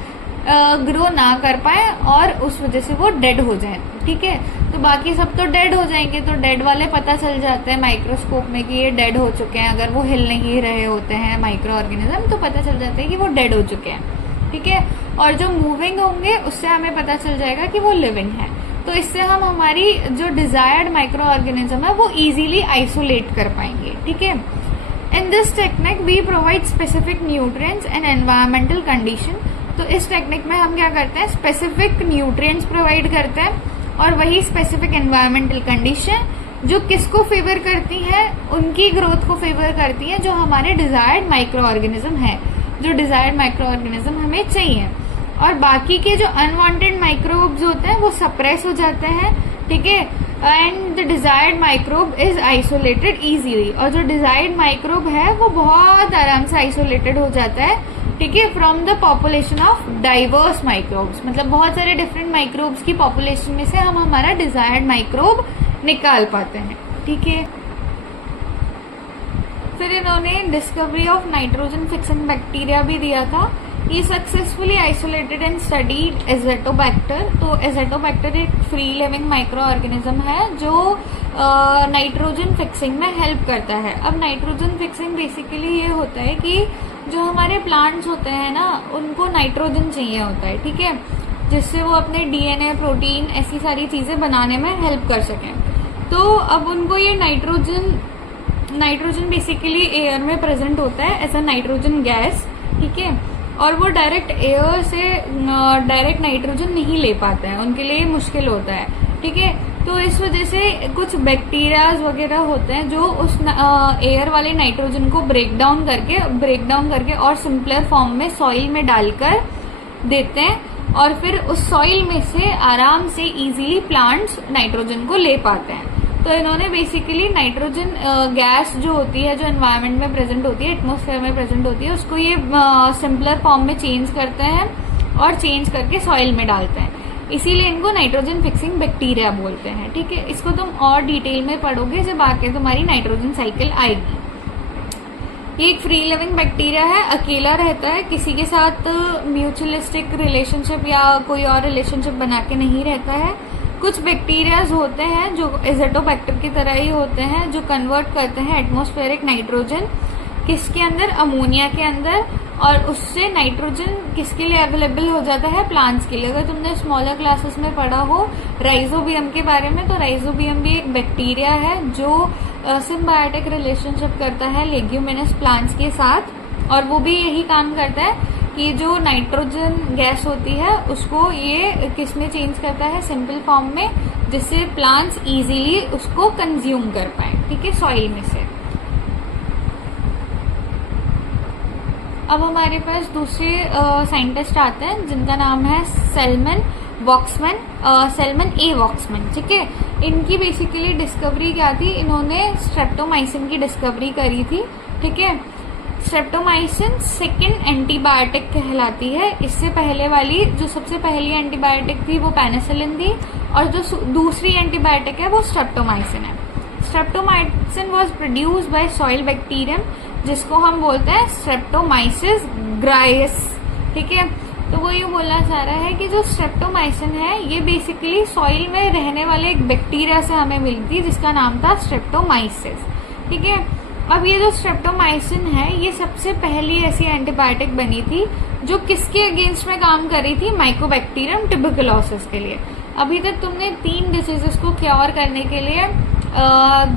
ग्रो ना कर पाए और उस वजह से वो डेड हो जाए, ठीक है। तो बाकी सब तो डेड हो जाएंगे, तो डेड वाले पता चल जाते हैं माइक्रोस्कोप में कि ये डेड हो चुके हैं। अगर वो हिल नहीं रहे होते हैं माइक्रो ऑर्गेनिज्म, तो पता चल जाता है कि वो डेड हो चुके हैं, ठीक है। और जो मूविंग होंगे उससे हमें पता चल जाएगा कि वो लिविंग है। तो इससे हम हमारी जो डिजायर्ड माइक्रो ऑर्गेनिज्म है वो इजीली आइसोलेट कर पाएंगे, ठीक है। In this technique we provide specific nutrients and environmental condition. तो इस टेक्निक में हम क्या करते हैं, स्पेसिफिक न्यूट्रिएंट्स प्रोवाइड करते हैं और वही स्पेसिफिक एनवायरमेंटल कंडीशन जो किसको फेवर करती है, उनकी ग्रोथ को फेवर करती है, जो हमारे डिजायर्ड माइक्रो ऑर्गेनिज्म है, जो डिजायर्ड माइक्रो ऑर्गेनिज्म हमें चाहिए। और बाकी के जो अनवांटेड माइक्रोब्स होते हैं वो सप्रेस हो जाते हैं, ठीक है। And the desired microbe is isolated easily. और जो डिजायर्ड माइक्रोब है वो बहुत आराम से आइसोलेटेड हो जाता है, ठीक है, from the population of diverse microbes. मतलब बहुत सारे डिफरेंट माइक्रोब्स की पॉपुलेशन में से हम हमारा डिजायर्ड माइक्रोब निकाल पाते हैं, ठीक है। फिर इन्होंने discovery of nitrogen fixing bacteria भी दिया था। ये successfully isolated and studied Azotobacter. तो एजेटोबैक्टर एक फ्री लिविंग माइक्रो ऑर्गेनिज्म है जो नाइट्रोजन फिक्सिंग में हेल्प करता है। अब नाइट्रोजन फिक्सिंग बेसिकली ये होता है कि जो हमारे प्लांट्स होते हैं ना, उनको नाइट्रोजन चाहिए होता है, ठीक है, जिससे वो अपने डीएनए, प्रोटीन, ऐसी सारी चीजें बनाने में हेल्प कर सकें। तो अब उनको ये नाइट्रोजन बेसिकली एयर में प्रेजेंट होता है एज अ नाइट्रोजन गैस, ठीक है। और वो डायरेक्ट एयर से डायरेक्ट नाइट्रोजन नहीं ले पाते हैं, उनके लिए मुश्किल होता है, ठीक है। तो इस वजह से कुछ बैक्टीरियाज वगैरह होते हैं जो उस एयर वाले नाइट्रोजन को ब्रेक डाउन करके और सिंपलर फॉर्म में सॉइल में डालकर देते हैं और फिर उस सॉइल में से आराम से इजीली प्लांट्स नाइट्रोजन को ले पाते हैं। तो इन्होंने बेसिकली नाइट्रोजन गैस जो होती है, जो एनवायरनमेंट में प्रेजेंट होती है, एटमॉस्फेयर में प्रेजेंट होती है, उसको ये सिंपलर फॉर्म में चेंज करते हैं और चेंज करके सॉइल में डालते हैं। इसीलिए इनको नाइट्रोजन फिक्सिंग बैक्टीरिया बोलते हैं, ठीक है। इसको तुम और डिटेल में पढ़ोगे जब आके तुम्हारी नाइट्रोजन साइकिल आएगी। ये एक फ्री लिविंग बैक्टीरिया है, अकेला रहता है, किसी के साथ म्यूचुअलिस्टिक रिलेशनशिप या कोई और रिलेशनशिप बना के नहीं रहता है। कुछ बैक्टीरियाज होते हैं जो एजेटोबैक्टर की तरह ही होते हैं, जो कन्वर्ट करते हैं एटमॉस्फेरिक नाइट्रोजन किसके अंदर, अमोनिया के अंदर, और उससे नाइट्रोजन किसके लिए अवेलेबल हो जाता है, प्लांट्स के लिए। अगर तुमने स्मॉलर क्लासेस में पढ़ा हो राइजोबियम के बारे में, तो राइजोबियम भी एक बैक्टीरिया है जो सिम्बायोटिक रिलेशनशिप करता है लेग्यूमिनस प्लांट्स के साथ, और वो भी यही काम करता है कि जो नाइट्रोजन गैस होती है उसको ये किसमें चेंज करता है, सिंपल फॉर्म में, जिससे प्लांट्स इजीली उसको कंज्यूम कर पाए, ठीक है, सॉइल में से। अब हमारे पास दूसरे साइंटिस्ट आते हैं जिनका नाम है सेल्मन वॉक्समैन, सेल्मन ए वॉक्समैन, ठीक है। इनकी बेसिकली डिस्कवरी क्या थी, इन्होंने स्ट्रेप्टोमाइसिन की डिस्कवरी करी थी, ठीक है। स्ट्रेप्टोमाइसिन सेकेंड एंटीबायोटिक कहलाती है। इससे पहले वाली जो सबसे पहली एंटीबायोटिक थी वो पेनिसिलिन थी, और जो दूसरी एंटीबायोटिक है वो स्ट्रेप्टोमाइसिन है। Streptomycin was produced by soil bacterium, जिसको हम बोलते हैं स्ट्रेप्टोमाइसिस ग्राइस, ठीक है। तो वो ये बोलना चाह रहा है कि जो स्ट्रेप्टोमाइसिन है ये बेसिकली सॉइल में रहने वाले एक बैक्टीरिया से हमें मिलती, जिसका नाम था स्ट्रेप्टोमाइसिस, ठीक है। अब ये जो स्ट्रेप्टोमाइसिन है ये सबसे पहली ऐसी एंटीबायोटिक बनी थी जो किसके अगेंस्ट में काम कर रही थी, माइकोबैक्टीरियम ट्यूबरकुलोसिस के लिए। अभी तक तुमने 3 डिसीजेस को क्योर करने के लिए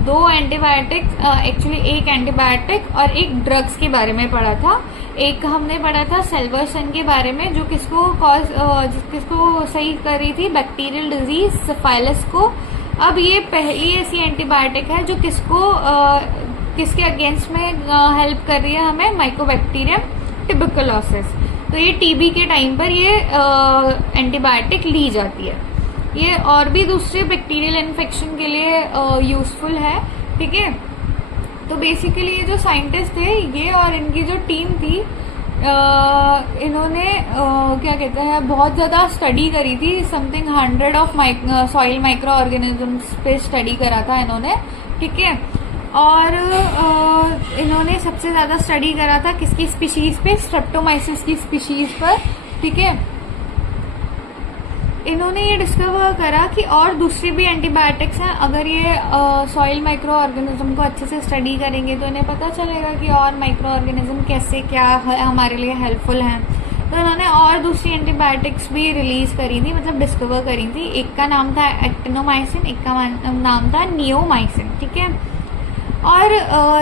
2 एंटीबायोटिक, एक्चुअली एक एंटीबायोटिक और एक ड्रग्स के बारे में पढ़ा था। एक हमने पढ़ा था सेल्वर्सन के बारे में, जो किसको सही कर रही थी, बैक्टीरियल डिजीज सिफाइलिस को। अब ये पहली ऐसी एंटीबायोटिक है जो किसके अगेंस्ट में हेल्प कर रही है हमें, माइकोबैक्टीरियम ट्यूबरकुलोसिस। तो ये टीबी के टाइम पर ये एंटीबायोटिक ली जाती है। ये और भी दूसरे बैक्टीरियल इन्फेक्शन के लिए यूजफुल है, ठीक है। तो बेसिकली ये जो साइंटिस्ट थे ये और इनकी जो टीम थी, इन्होंने क्या कहते हैं बहुत ज़्यादा स्टडी करी थी, something 100 of soil micro organisms पे स्टडी करा था इन्होंने, ठीक है। और इन्होंने सबसे ज़्यादा स्टडी करा था किसकी स्पीशीज पे, स्ट्रेप्टोमाइसिस की स्पीशीज पर, ठीक है। इन्होंने ये डिस्कवर करा कि और दूसरी भी एंटीबायोटिक्स हैं, अगर ये सॉइल माइक्रो ऑर्गेनिज्म को अच्छे से स्टडी करेंगे तो इन्हें पता चलेगा कि और माइक्रो ऑर्गेनिज्म कैसे क्या हमारे लिए हेल्पफुल हैं। तो इन्होंने और दूसरी एंटीबायोटिक्स भी रिलीज करी थी, मतलब डिस्कवर करी थी। एक का नाम था एक्टिनोमाइसिन, एक का नाम था नियोमाइसिन, ठीक है। और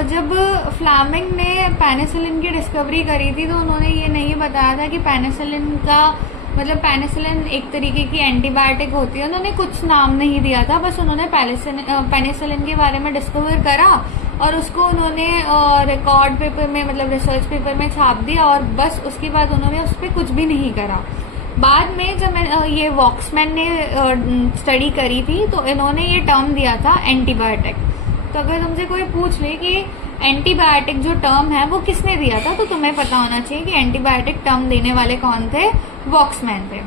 जब फ्लेमिंग ने पेनिसिलिन की डिस्कवरी करी थी तो उन्होंने ये नहीं बताया था कि पेनिसिलिन का मतलब पेनिसिलिन एक तरीके की एंटीबायोटिक होती है, उन्होंने कुछ नाम नहीं दिया था, बस उन्होंने पेनिसिलिन के बारे में डिस्कवर करा और उसको उन्होंने रिकॉर्ड पेपर में मतलब रिसर्च पेपर में छाप दिया, और बस उसके बाद उन्होंने उस पर कुछ भी नहीं करा। बाद में जब ये वॉक्समैन ने स्टडी करी थी तो इन्होंने ये टर्म दिया था एंटीबायोटिक। तो अगर तुमसे कोई पूछ ले कि एंटीबायोटिक जो टर्म है वो किसने दिया था, तो तुम्हें पता होना चाहिए कि एंटीबायोटिक टर्म देने वाले कौन थे, वॉक्समैन थे।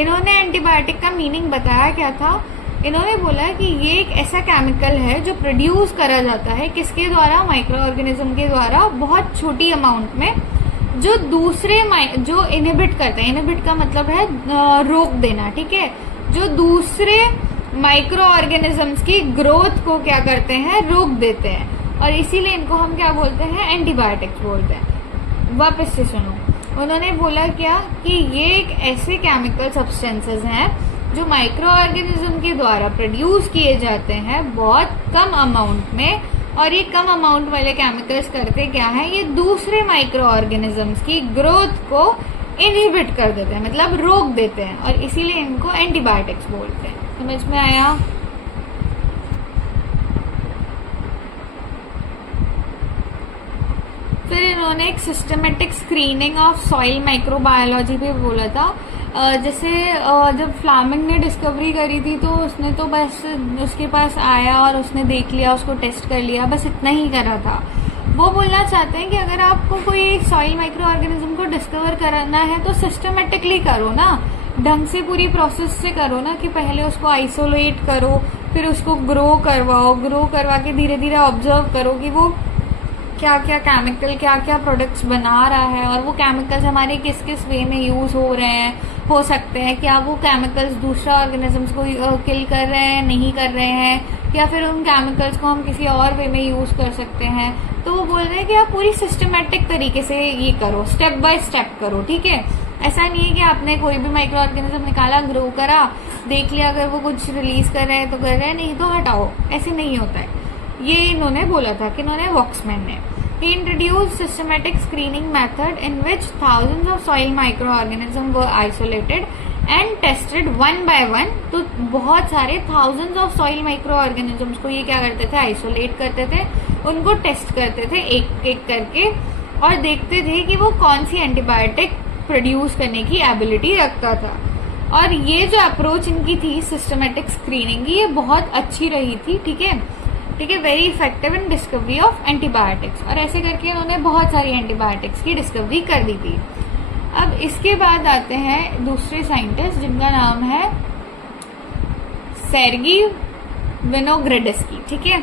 इन्होंने एंटीबायोटिक का मीनिंग बताया क्या था, इन्होंने बोला कि ये एक ऐसा केमिकल है जो प्रोड्यूस करा जाता है किसके द्वारा, माइक्रो ऑर्गेनिज्म के द्वारा, बहुत छोटी अमाउंट में, जो दूसरे जो इनहिबिट करते हैं, इनहिबिट का मतलब है रोक देना, ठीक है, जो दूसरे माइक्रो ऑर्गेनिजम्स की ग्रोथ को क्या करते हैं, रोक देते हैं, और इसीलिए इनको हम क्या बोलते हैं, एंटीबायोटिक्स बोलते हैं। वापस से सुनो, उन्होंने बोला क्या कि ये एक ऐसे केमिकल सब्सटेंसेस हैं जो माइक्रो ऑर्गेनिज्म के द्वारा प्रोड्यूस किए जाते हैं बहुत कम अमाउंट में, और ये कम अमाउंट वाले केमिकल्स करते क्या है, ये दूसरे माइक्रो ऑर्गेनिजम्स की ग्रोथ को इनहिबिट कर देते हैं, मतलब रोक देते हैं, और इसीलिए इनको एंटीबायोटिक्स बोलते हैं। समझ में आया? फिर इन्होंने एक systematic screening of soil microbiology भी बोला था। जैसे जब फ्लेमिंग ने डिस्कवरी करी थी तो उसने तो बस उसके पास आया और उसने देख लिया, उसको टेस्ट कर लिया, बस इतना ही करा था। वो बोलना चाहते हैं कि अगर आपको कोई सॉइल माइक्रो ऑर्गेनिज्म को डिस्कवर करना है तो सिस्टमेटिकली करो ना, ढंग से पूरी प्रोसेस से करो ना, कि पहले उसको आइसोलेट करो, फिर उसको ग्रो करवाओ, ग्रो करवा के धीरे धीरे ऑब्जर्व करो कि वो क्या क्या केमिकल, क्या क्या प्रोडक्ट्स बना रहा है, और वो केमिकल्स हमारे किस किस वे में यूज हो रहे हैं, हो सकते हैं क्या वो केमिकल्स दूसरा ऑर्गेनिजम्स को किल कर रहे हैं, नहीं कर रहे हैं, या फिर उन केमिकल्स को हम किसी और वे में यूज कर सकते हैं। तो वो बोल रहे हैं कि आप पूरी सिस्टमेटिक तरीके से ये करो, स्टेप बाय स्टेप करो, ठीक है। ऐसा नहीं है कि आपने कोई भी माइक्रो ऑर्गेनिज्म निकाला, ग्रो करा, देख लिया, अगर वो कुछ रिलीज कर रहे हैं तो कर रहे हैं, नहीं तो हटाओ, ऐसे नहीं होता है। ये इन्होंने बोला था कि इन्होंने वॉक्समैन ने He introduced systematic screening method in which thousands of soil microorganisms were isolated and tested one by one। तो बहुत सारे thousands of soil microorganisms को ये क्या करते थे, isolate करते थे, उनको टेस्ट करते थे एक एक करके, और देखते थे कि वो कौन सी एंटीबायोटिक प्रोड्यूस करने की एबिलिटी रखता था। और ये जो अप्रोच इनकी थी सिस्टमेटिक स्क्रीनिंग की, ये बहुत अच्छी रही थी, ठीक है, ठीक है, very effective in discovery of antibiotics. और ऐसे करके उन्होंने बहुत सारी एंटीबायोटिक्स की डिस्कवरी कर दी थी। अब इसके बाद आते हैं दूसरे साइंटिस्ट जिनका नाम है सेर्गी विनोग्रेड्स्की, ठीक है।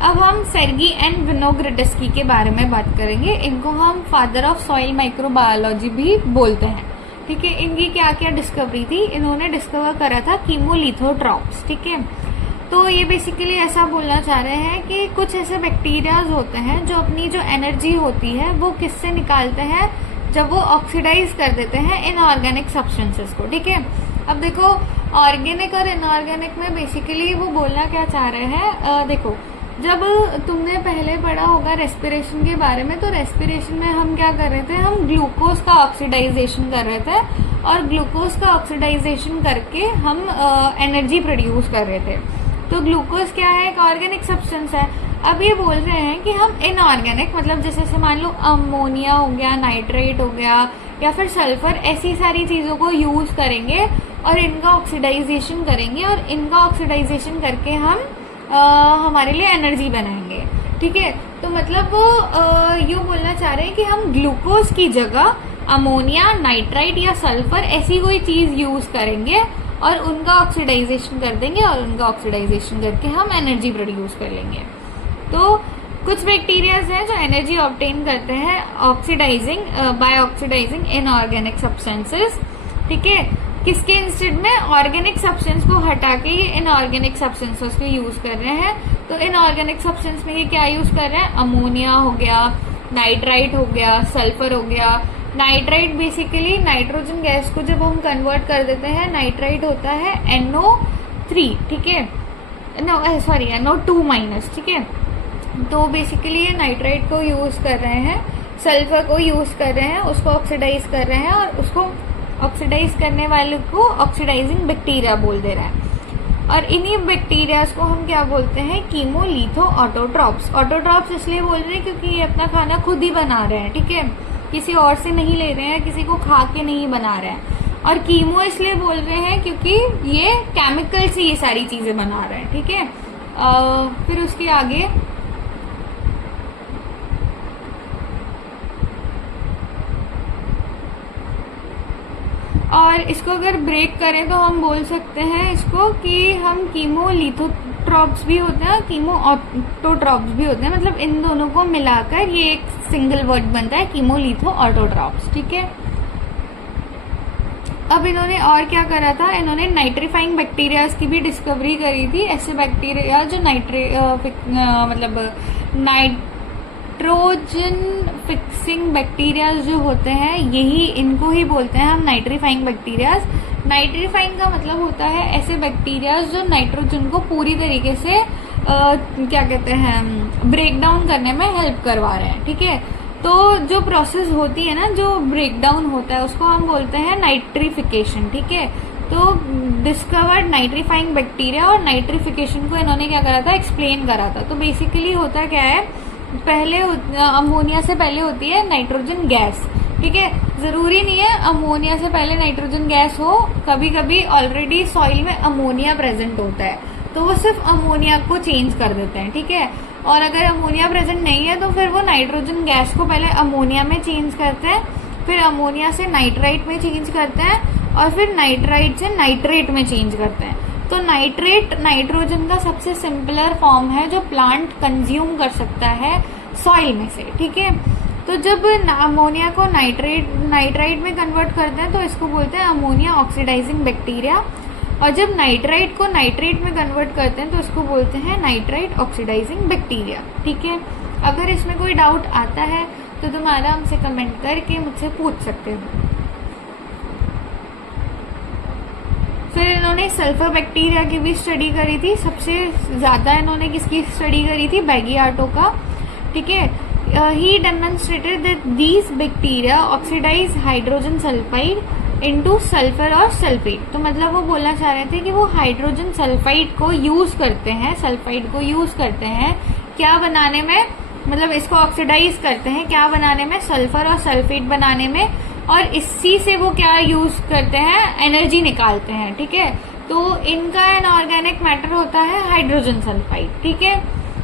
अब हम सेर्गी एंड विनोग्रेड्स्की के बारे में बात करेंगे। इनको हम फादर ऑफ सॉइल माइक्रोबायोलॉजी भी बोलते हैं, ठीक है। इनकी क्या क्या डिस्कवरी थी, इन्होंने डिस्कवर करा था कीमोलिथोट्रॉप्स, ठीक है। तो ये बेसिकली ऐसा बोलना चाह रहे हैं कि कुछ ऐसे बैक्टीरियाज होते हैं जो अपनी जो एनर्जी होती है वो किससे निकालते हैं, जब वो ऑक्सीडाइज कर देते हैं इनऑर्गेनिक सब्सटेंसेस को, ठीक है। अब देखो ऑर्गेनिक और इनऑर्गेनिक में बेसिकली वो बोलना क्या चाह रहे हैं, देखो जब तुमने पहले पढ़ा होगा रेस्पिरेशन के बारे में, तो रेस्पिरेशन में हम क्या कर रहे थे, हम ग्लूकोज का ऑक्सीडाइजेशन कर रहे थे, और ग्लूकोज का ऑक्सीडाइजेशन करके हम एनर्जी प्रोड्यूस कर रहे थे। तो ग्लूकोज क्या है, एक ऑर्गेनिक सब्सटेंस है। अब ये बोल रहे हैं कि हम इनऑर्गेनिक, मतलब जैसे मान लो अमोनिया हो गया, नाइट्रेट हो गया, या फिर सल्फर, ऐसी सारी चीजों को यूज करेंगे और इनका ऑक्सीडाइजेशन करेंगे, और इनका ऑक्सीडाइजेशन करके हम हमारे लिए एनर्जी बनाएंगे, ठीक है। तो मतलब ये बोलना चाह रहे हैं कि हम ग्लूकोज की जगह अमोनिया, नाइट्राइट या सल्फर ऐसी कोई चीज यूज करेंगे और उनका ऑक्सीडाइजेशन कर देंगे, और उनका ऑक्सीडाइजेशन करके हम एनर्जी प्रोड्यूस कर लेंगे। तो कुछ बैक्टीरियाज हैं जो एनर्जी ऑब्टेन करते हैं oxidising by oxidising inorganic substances, ठीक है। किसके इंस्टेड में, ऑर्गेनिक सब्सटेंस को हटा के ये इनऑर्गेनिक सब्सटेंसेस को यूज कर रहे हैं। तो इनऑर्गेनिक सब्सटेंस में ये क्या यूज कर रहे हैं, अमोनिया हो गया, नाइट्राइट हो गया, सल्फर हो गया। नाइट्राइट बेसिकली नाइट्रोजन गैस को जब हम कन्वर्ट कर देते हैं, नाइट्राइट होता है NO3, ठीक है, सॉरी NO2 माइनस, ठीक है। तो बेसिकली ये नाइट्राइट को यूज कर रहे हैं, सल्फर को यूज कर रहे हैं, उसको ऑक्सीडाइज कर रहे हैं, और उसको ऑक्सीडाइज करने वाले को ऑक्सीडाइजिंग बैक्टीरिया बोल दे रहा है। और इन्हीं बैक्टीरियाज को हम क्या बोलते हैं, कीमोलिथो ऑटोट्रॉप्स। ऑटोट्रॉप्स इसलिए बोल रहे हैं क्योंकि ये अपना खाना खुद ही बना रहे हैं, ठीक है, किसी और से नहीं ले रहे हैं, किसी को खा के नहीं बना रहे हैं। और कीमो इसलिए बोल रहे हैं क्योंकि ये केमिकल से ये सारी चीजें बना रहे हैं, ठीक है। फिर उसके आगे और इसको अगर ब्रेक करें तो हम बोल सकते हैं इसको कि हम कीमोलिथोट्रॉप्स भी होते हैं, कीमो ऑटोट्रॉप्स भी होते हैं, मतलब इन दोनों को मिलाकर ये एक सिंगल वर्ड बनता है, कीमोलिथो ऑटोट्रॉप्स, ठीक है। अब इन्होंने और क्या करा था, इन्होंने नाइट्रीफाइंग बैक्टीरियाज की भी डिस्कवरी करी थी। ऐसे बैक्टीरिया जो मतलब नाइट्रोजन फिक्सिंग बैक्टीरियाज जो होते हैं, यही इनको ही बोलते हैं हम नाइट्रीफाइंग बैक्टीरियाज। नाइट्रीफाइंग का मतलब होता है ऐसे बैक्टीरियाज जो नाइट्रोजन को पूरी तरीके से क्या कहते हैं, ब्रेक डाउन करने में हेल्प करवा रहे हैं, ठीक है। तो जो प्रोसेस होती है ना, जो ब्रेक डाउन होता है, उसको हम बोलते हैं नाइट्रिफिकेशन, ठीक है। तो डिस्कवर्ड नाइट्रीफाइंग बैक्टीरिया, और नाइट्रिफिकेशन को इन्होंने क्या करा था, एक्सप्लेन करा था। तो बेसिकली होता क्या है, पहले अमोनिया से पहले होती है नाइट्रोजन गैस, ठीक है। जरूरी नहीं है अमोनिया से पहले नाइट्रोजन गैस हो, कभी कभी ऑलरेडी सॉइल में अमोनिया प्रेजेंट होता है, तो वो सिर्फ अमोनिया को चेंज कर देते हैं, ठीक है। और अगर अमोनिया प्रेजेंट नहीं है तो फिर वो नाइट्रोजन गैस को पहले अमोनिया में चेंज करते हैं, फिर अमोनिया से नाइट्राइट में चेंज करते हैं, और फिर नाइट्राइट से नाइट्रेट में चेंज करते हैं। तो नाइट्रेट नाइट्रोजन का सबसे सिंपलर फॉर्म है जो प्लांट कंज्यूम कर सकता है सॉइल में से, ठीक है। तो जब अमोनिया को नाइट्राइट में कन्वर्ट करते हैं तो इसको बोलते हैं अमोनिया ऑक्सीडाइजिंग बैक्टीरिया, और जब नाइट्राइट को नाइट्रेट में कन्वर्ट करते हैं तो इसको बोलते हैं नाइट्राइट ऑक्सीडाइजिंग बैक्टीरिया, ठीक है। अगर इसमें कोई डाउट आता है तो तुम आराम से कमेंट करके मुझसे पूछ सकते हो। फिर इन्होंने सल्फर बैक्टीरिया की भी स्टडी करी थी। सबसे ज्यादा इन्होंने किसकी स्टडी करी थी? बैगियाटो का, ठीक है। He demonstrated that these bacteria oxidize hydrogen sulphide into sulphur और सल्फेट। तो मतलब वो बोलना चाह रहे थे कि वो हाइड्रोजन सल्फाइड को यूज करते हैं, सल्फाइड को यूज करते हैं क्या बनाने में, मतलब इसको ऑक्सीडाइज करते हैं क्या बनाने में? सल्फर और सल्फेट बनाने में, और इसी से वो क्या यूज करते हैं? एनर्जी निकालते हैं, ठीक है। तो इनका इनऑर्गेनिक मैटर होता है हाइड्रोजन सल्फाइड, ठीक है।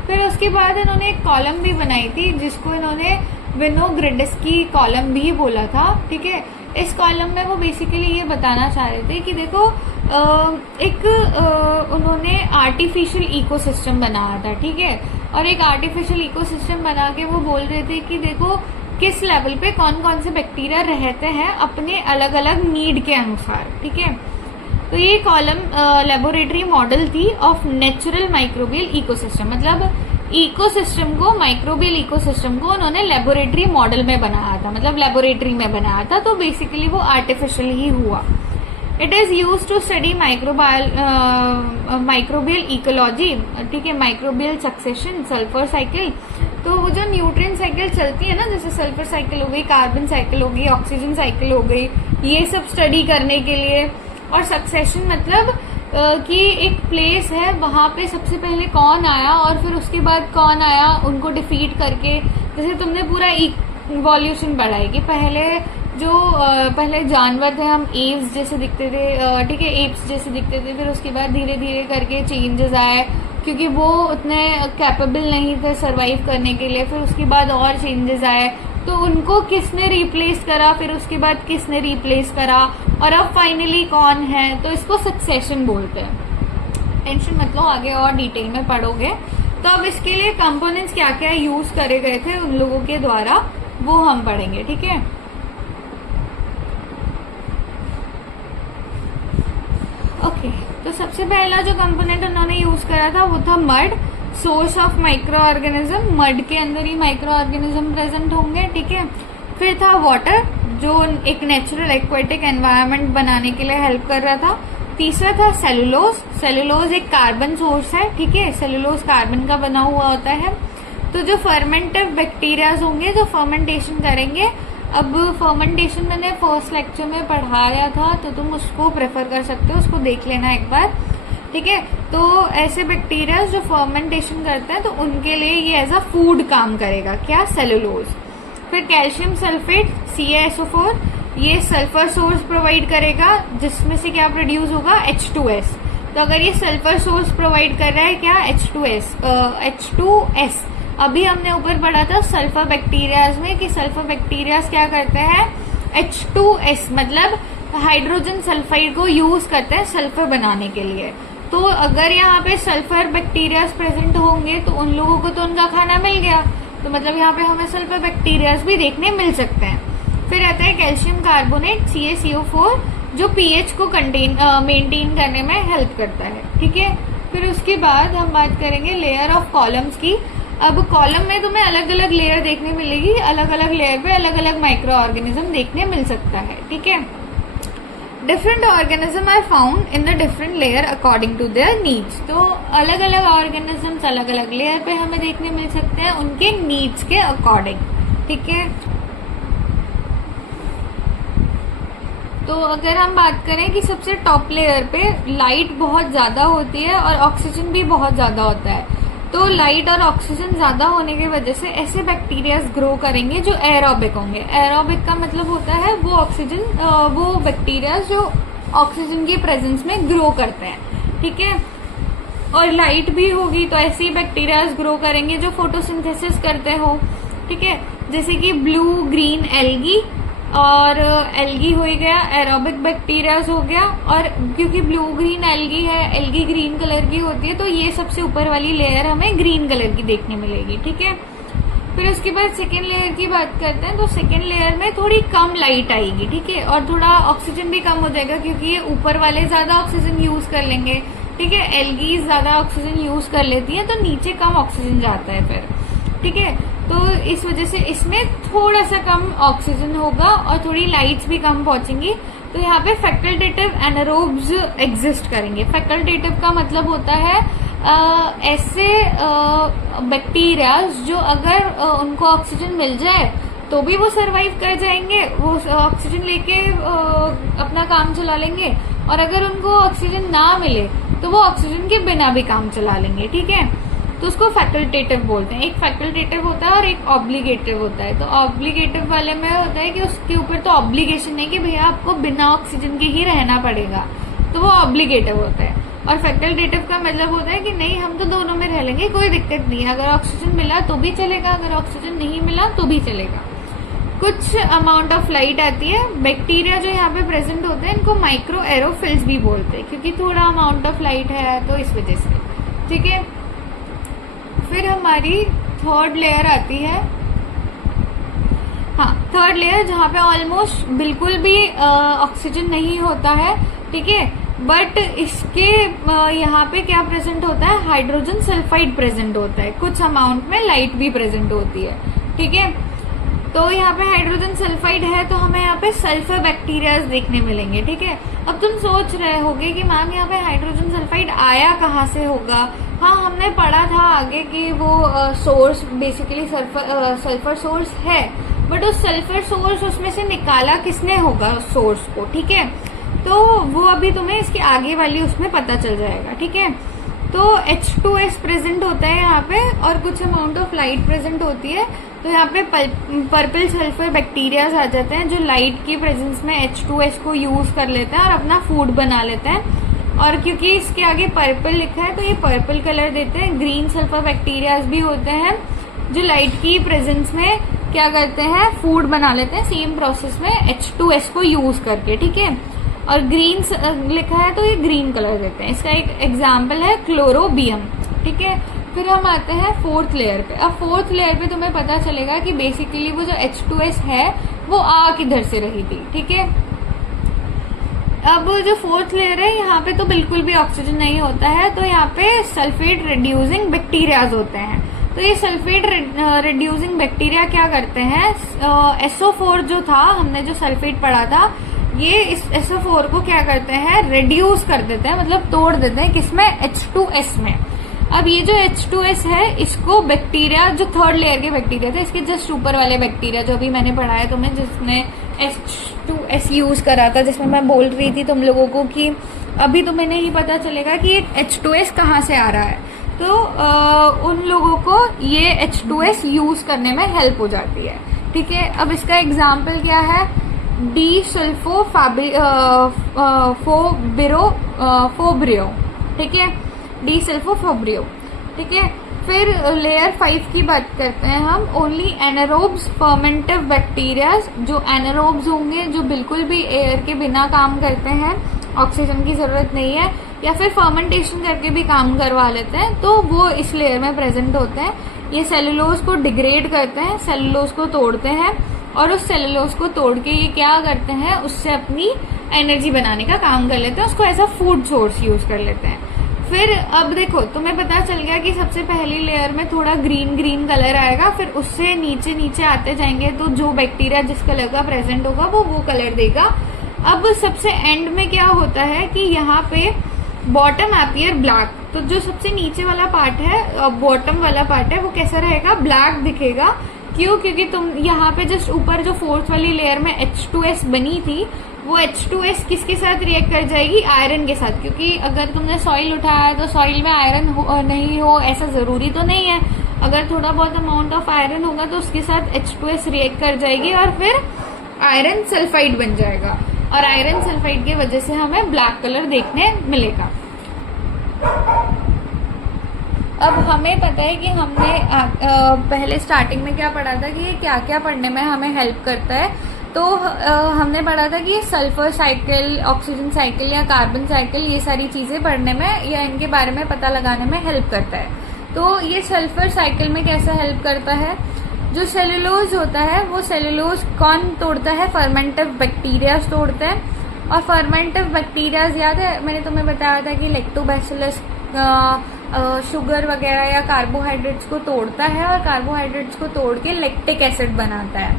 फिर उसके बाद इन्होंने एक कॉलम भी बनाई थी जिसको इन्होंने विनोग्रेड्स्की कॉलम भी बोला था, ठीक है। इस कॉलम में वो बेसिकली ये बताना चाह रहे थे कि देखो उन्होंने आर्टिफिशियल इकोसिस्टम बनाया था, ठीक है। और एक आर्टिफिशियल इकोसिस्टम बना के वो बोल रहे थे कि देखो किस लेवल पे कौन कौन से बैक्टीरिया रहते हैं अपने अलग अलग नीड के अनुसार, ठीक है। तो ये कॉलम लेबोरेटरी मॉडल थी ऑफ नेचुरल माइक्रोबियल इकोसिस्टम, मतलब इकोसिस्टम को, माइक्रोबियल इकोसिस्टम को उन्होंने लेबोरेटरी मॉडल में बनाया था, मतलब लेबोरेटरी में बनाया था। तो बेसिकली वो आर्टिफिशियल ही हुआ। It is use to study microbial ecology, ठीक है, माइक्रोबियल सक्सेशन, सल्फर साइकिल। तो वो जो न्यूट्रिएंट साइकिल चलती है ना, जैसे सल्फर साइकिल हो गई, कार्बन साइकिल हो गई, ऑक्सीजन साइकिल हो गई, ये सब स्टडी करने के लिए। और सक्सेशन मतलब कि एक प्लेस है वहां पे सबसे पहले कौन आया और फिर उसके बाद कौन आया, उनको डिफीट करके, जैसे तुमने पूरा इवोल्यूशन पढ़ा है कि पहले जानवर थे, हम एव्स जैसे दिखते थे, ठीक है, एप्स जैसे दिखते थे। फिर उसके बाद धीरे धीरे करके चेंजेस आए क्योंकि वो उतने कैपेबल नहीं थे सरवाइव करने के लिए। फिर उसके बाद और चेंजेस आए, तो उनको किसने रिप्लेस करा, फिर उसके बाद किसने रिप्लेस करा, और अब फाइनली कौन है। तो इसको सक्सेशन बोलते हैं। टेंशन मत लो, आगे और डिटेल में पढ़ोगे। तो अब इसके लिए कंपोनेंट्स क्या क्या यूज करे गए थे उन लोगों के द्वारा, वो हम पढ़ेंगे, ठीक है। ओके, तो सबसे पहला जो कंपोनेंट उन्होंने यूज करा था वो था mud, source of micro organism. Mud के अंदर ही माइक्रो ऑर्गेनिज्म प्रेजेंट होंगे, ठीक है। फिर था वाटर, जो एक नेचुरल एक्वेटिक एनवायरनमेंट बनाने के लिए हेल्प कर रहा था। तीसरा था सेलुलोज। सेलुलोज एक कार्बन सोर्स है, ठीक है, सेलुलोज कार्बन का बना हुआ होता है। तो जो फर्मेंटिव बैक्टीरियाज होंगे जो फर्मेंटेशन करेंगे, अब फर्मेंटेशन मैंने फर्स्ट लेक्चर में पढ़ाया था तो तुम उसको प्रेफर कर सकते हो, उसको देख लेना एक बार, ठीक है। तो ऐसे बैक्टीरिया जो फर्मेंटेशन करते हैं तो उनके लिए ये एज अ फूड काम करेगा, क्या? सेलुलोज। फिर कैल्शियम सल्फेट CaSO4, ये सल्फर सोर्स प्रोवाइड करेगा जिसमें से क्या प्रोड्यूस होगा? H2S। तो अगर ये सल्फर सोर्स प्रोवाइड कर रहा है क्या? H2S। अभी हमने ऊपर पढ़ा था सल्फर बैक्टीरियाज में कि सल्फर बैक्टीरियाज क्या करते हैं? H2S मतलब हाइड्रोजन सल्फाइड को यूज करते हैं सल्फर बनाने के लिए। तो अगर यहाँ पे सल्फर बैक्टीरियाज प्रेजेंट होंगे तो उन लोगों को तो उनका खाना मिल गया, तो मतलब यहाँ पे हमें सल्फर बैक्टीरियाज भी देखने मिल सकते हैं। फिर आता है कैल्शियम कार्बोनेट CaCO4, जो pH को मेंटेन करने में हेल्प करता है, ठीक है। फिर उसके बाद हम बात करेंगे लेयर ऑफ कॉलम्स की। अब कॉलम में तुम्हें अलग अलग लेयर देखने मिलेगी, अलग अलग लेयर पे अलग अलग माइक्रो ऑर्गेनिज्म देखने मिल सकता है, ठीक है। Different organism are found in the different layer according to their needs. तो अलग अलग ऑर्गेनिजम्स अलग अलग लेयर पे हमें देखने मिल सकते हैं उनके नीड्स के अकॉर्डिंग, ठीक है। तो अगर हम बात करें कि सबसे टॉप लेयर पे लाइट बहुत ज्यादा होती है और ऑक्सीजन भी बहुत ज्यादा होता है, तो लाइट और ऑक्सीजन ज्यादा होने की वजह से ऐसे बैक्टीरियाज ग्रो करेंगे जो एरोबिक होंगे। एरोबिक का मतलब होता है वो बैक्टीरियाज जो ऑक्सीजन की प्रेजेंस में ग्रो करते हैं, ठीक है। और लाइट भी होगी तो ऐसे ही बैक्टीरियाज ग्रो करेंगे जो फोटोसिंथेसिस करते हो, ठीक है, जैसे कि ब्लू ग्रीन एल्गी, और एल्गी हो गया, एरोबिक बैक्टीरियाज हो गया। और क्योंकि ब्लू ग्रीन एल्गी है, एल्गी ग्रीन कलर की होती है, तो ये सबसे ऊपर वाली लेयर हमें ग्रीन कलर की देखने मिलेगी, ठीक है। फिर उसके बाद सेकेंड लेयर की बात करते हैं, तो सेकेंड लेयर में थोड़ी कम लाइट आएगी, ठीक है, और थोड़ा ऑक्सीजन भी कम हो जाएगा क्योंकि ये ऊपर वाले ज्यादा ऑक्सीजन यूज कर लेंगे, ठीक है, एल्गी ज्यादा ऑक्सीजन यूज कर लेती है, तो नीचे कम ऑक्सीजन जाता है फिर, ठीक है। तो इस वजह से इसमें थोड़ा सा कम ऑक्सीजन होगा और थोड़ी लाइट्स भी कम पहुंचेंगी। तो यहाँ पे फैकल्टेटिव एनारोब्स एग्जिस्ट करेंगे। फैकल्टेटिव का मतलब होता है ऐसे बैक्टीरिया जो अगर उनको ऑक्सीजन मिल जाए तो भी वो सरवाइव कर जाएंगे, वो ऑक्सीजन लेके अपना काम चला लेंगे, और अगर उनको ऑक्सीजन ना मिले तो वो ऑक्सीजन के बिना भी काम चला लेंगे, ठीक है। तो उसको फैकल्टेटिव बोलते हैं। एक फैकल्टेटिव होता है और एक ऑब्लिगेटिव होता है। तो ऑब्लिगेटिव वाले में होता है कि उसके ऊपर तो ऑब्लिगेशन नहीं कि भैया आपको बिना ऑक्सीजन के ही रहना पड़ेगा, तो वो ऑब्लिगेटिव होता है। और फैकल्टेटिव का मतलब होता है कि नहीं, हम तो दोनों में रह लेंगे, कोई दिक्कत नहीं है, अगर ऑक्सीजन मिला तो भी चलेगा, अगर ऑक्सीजन नहीं मिला तो भी चलेगा। कुछ अमाउंट ऑफ लाइट आती है। बैक्टीरिया जो यहाँ पे प्रेजेंट होते हैं इनको माइक्रो एरोफिल्स भी बोलते हैं क्योंकि थोड़ा अमाउंट ऑफ लाइट है तो इस वजह से, ठीक है। फिर हमारी थर्ड लेयर आती है, हाँ थर्ड लेयर, जहाँ पे ऑलमोस्ट बिल्कुल भी ऑक्सीजन नहीं होता है, ठीक है, बट इसके यहाँ पे क्या प्रेजेंट होता है, हाइड्रोजन सल्फाइड प्रेजेंट होता है, कुछ अमाउंट में लाइट भी प्रेजेंट होती है, ठीक है। तो यहाँ पे हाइड्रोजन सल्फाइड है तो हमें यहाँ पे सल्फर बैक्टीरिया देखने मिलेंगे, ठीक है। अब तुम सोच रहे होगे कि मैम यहाँ पे हाइड्रोजन सल्फाइड आया कहाँ से होगा। हाँ, हमने पढ़ा था आगे कि वो सोर्स बेसिकली सल्फर सोर्स है, बट उस सल्फर सोर्स उसमें से निकाला किसने होगा उस सोर्स को, ठीक है। तो वो अभी तुम्हें इसके आगे वाली उसमें पता चल जाएगा, ठीक है। तो H2S प्रेजेंट होता है यहाँ पे और कुछ अमाउंट ऑफ लाइट प्रेजेंट होती है। तो यहाँ पे पर्पल सल्फर बैक्टीरिया आ जाते हैं जो लाइट की प्रेजेंस में H2S को यूज कर लेते हैं और अपना फूड बना लेते हैं। और क्योंकि इसके आगे पर्पल लिखा है तो ये पर्पल कलर देते हैं। ग्रीन सल्फर बैक्टीरियाज भी होते हैं जो लाइट की प्रेजेंस में क्या करते हैं, फूड बना लेते हैं सेम प्रोसेस में H2S को यूज करके, ठीक है। और ग्रीन लिखा है तो ये ग्रीन कलर देते हैं। इसका एक एग्जाम्पल है क्लोरोबियम, ठीक है। फिर हम आते हैं फोर्थ लेयर पे। अब फोर्थ लेयर पे तुम्हें पता चलेगा कि बेसिकली वो जो H2S है वो आ किधर से रही थी, ठीक है। अब जो फोर्थ लेयर है यहाँ पे तो बिल्कुल भी ऑक्सीजन नहीं होता है, तो यहाँ पे सल्फेट रिड्यूसिंग बैक्टीरियाज होते हैं। तो ये सल्फेट रिड्यूसिंग बैक्टीरिया क्या करते हैं, SO4 जो था, हमने जो सल्फेट पढ़ा था, ये इस SO4 को क्या करते हैं, रिड्यूस कर देते हैं, मतलब तोड़ देते हैं किसमें, H2S में। अब ये जो H2S है इसको बैक्टीरिया, जो थर्ड लेयर के बैक्टीरिया थे, इसके जस्ट ऊपर वाले बैक्टीरिया जो अभी मैंने पढ़ाया तुम्हें, जिसने H2S यूज करा था, जिसमें मैं बोल रही थी तुम लोगों को कि अभी तुम्हें नहीं पता चलेगा कि ये H2S कहाँ से आ रहा है, तो उन लोगों को ये H2S यूज करने में हेल्प हो जाती है, ठीक है। अब इसका एग्जाम्पल क्या है, डी सल्फो फोब्रियो, ठीक है, डी सल्फो फोब्रियो, ठीक है। फिर लेयर 5 की बात करते हैं हम। ओनली एनारोब्स फर्मेंटिव बैक्टीरियाज, जो एनारोब्स होंगे जो बिल्कुल भी एयर के बिना काम करते हैं, ऑक्सीजन की जरूरत नहीं है, या फिर फर्मेंटेशन करके भी काम करवा लेते हैं, तो वो इस लेयर में प्रेजेंट होते हैं। ये सेलुलोज को डिग्रेड करते हैं, सेलुलोज को तोड़ते हैं, और उस सेलुलोज को तोड़ के ये क्या करते हैं, उससे अपनी एनर्जी बनाने का काम कर लेते हैं, उसको as a food source use कर लेते हैं। फिर अब देखो तुम्हें पता चल गया कि सबसे पहली लेयर में थोड़ा ग्रीन ग्रीन कलर आएगा, फिर उससे नीचे नीचे आते जाएंगे तो जो बैक्टीरिया जिस कलर का प्रेजेंट होगा वो कलर देगा। अब सबसे एंड में क्या होता है कि यहाँ पे बॉटम अपीयर ब्लैक, तो जो सबसे नीचे वाला पार्ट है, बॉटम वाला पार्ट है, वो कैसा रहेगा, ब्लैक दिखेगा। क्यों, क्योंकि तुम यहाँ पे जस्ट ऊपर जो फोर्थ वाली लेयर में H2S बनी थी, वो H2S किसके साथ रिएक्ट कर जाएगी, आयरन के साथ। क्योंकि अगर तुमने सॉइल उठाया है तो सॉइल में आयरन नहीं हो ऐसा जरूरी तो नहीं है, अगर थोड़ा बहुत अमाउंट ऑफ आयरन होगा तो उसके साथ H2S रिएक्ट कर जाएगी और फिर आयरन सल्फाइड बन जाएगा, और आयरन सल्फाइड की वजह से हमें ब्लैक कलर देखने मिलेगा। अब हमें पता है कि हमने पहले स्टार्टिंग में क्या पढ़ा था कि ये क्या क्या पढ़ने में हमें हेल्प करता है। तो हमने पढ़ा था कि सल्फर साइकिल, ऑक्सीजन साइकिल या कार्बन साइकिल, ये सारी चीजें पढ़ने में या इनके बारे में पता लगाने में हेल्प करता है। तो ये सल्फर साइकिल में कैसा हेल्प करता है, जो सेलुलोज होता है वो सेलुलोज कौन तोड़ता है? फर्मेंटिव बैक्टीरिया तोड़ते हैं। और फर्मेंटिव बैक्टीरिया याद है मैंने तुम्हें बताया था कि लैक्टोबैसिलस शुगर वगैरह या कार्बोहाइड्रेट्स को तोड़ता है और कार्बोहाइड्रेट्स को तोड़ के लैक्टिक एसिड बनाता है।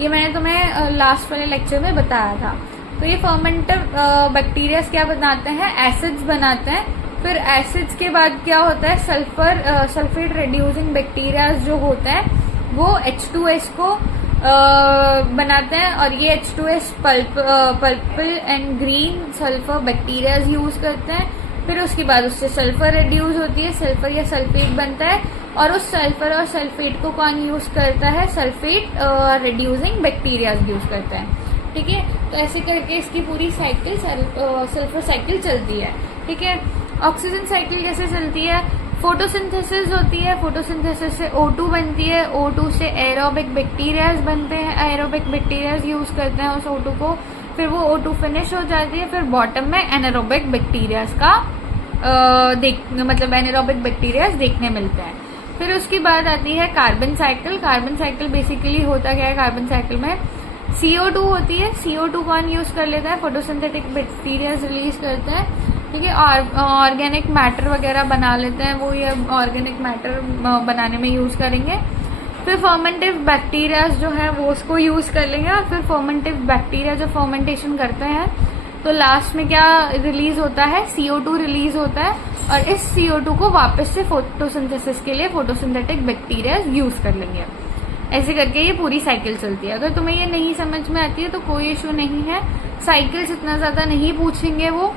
ये मैंने तुम्हें लास्ट वाले लेक्चर में बताया था। तो ये फर्मेंटिव बैक्टीरिया क्या बनाते हैं? एसिड्स बनाते हैं। फिर एसिड्स के बाद क्या होता है? सल्फेट रिड्यूसिंग बैक्टीरिया जो होते हैं वो H2S को बनाते हैं और ये H2S purple and green sulphur bacteria use करते हैं। फिर उसके बाद उससे सल्फर रिड्यूस होती है, सल्फर या सल्फेट बनता है और उस सल्फर और सल्फेट को कौन यूज करता है? सल्फेट रिड्यूसिंग बैक्टीरिया यूज करते हैं। ठीक है, तो ऐसे करके इसकी पूरी साइकिल सल्फर साइकिल चलती है। ठीक है, ऑक्सीजन साइकिल कैसे चलती है? फोटोसिंथेसिस होती है, फोटोसिंथेसिस से O2 बनती है, O2 से एरोबिक बैक्टीरियाज बनते हैं, एरोबिक बैक्टीरियाज यूज करते हैं उस O2 को। फिर वो O2 फिनिश हो जाती है, फिर बॉटम में एनारोबिक बैक्टीरियाज का मतलब एनारोबिक बैक्टीरियाज देखने मिलते हैं। फिर उसकी बाद आती है carbon cycle. Carbon cycle basically होता क्या है? कार्बन साइकिल में CO2 होती है, CO2 कौन यूज कर लेता है? फोटोसिंथेटिक बैक्टीरियाज रिलीज करते हैं। ठीक है, ऑर्गेनिक मैटर वगैरह बना लेते हैं, वो ये ऑर्गेनिक मैटर बनाने में यूज करेंगे। फिर फर्मेंटिव बैक्टीरिया जो है वो उसको यूज कर लेंगे और फिर फर्मेंटिव बैक्टीरिया जो फर्मेंटेशन करते हैं तो लास्ट में क्या रिलीज होता है? CO2 रिलीज होता है और इस CO2 को वापस से फोटोसिंथेसिस के लिए फोटोसिंथेटिक बैक्टीरिया यूज कर लेंगे। ऐसे करके ये पूरी साइकिल चलती है। अगर तुम्हें ये नहीं समझ में आती है तो कोई इशू नहीं है, साइकिल्स इतना ज्यादा नहीं पूछेंगे वो।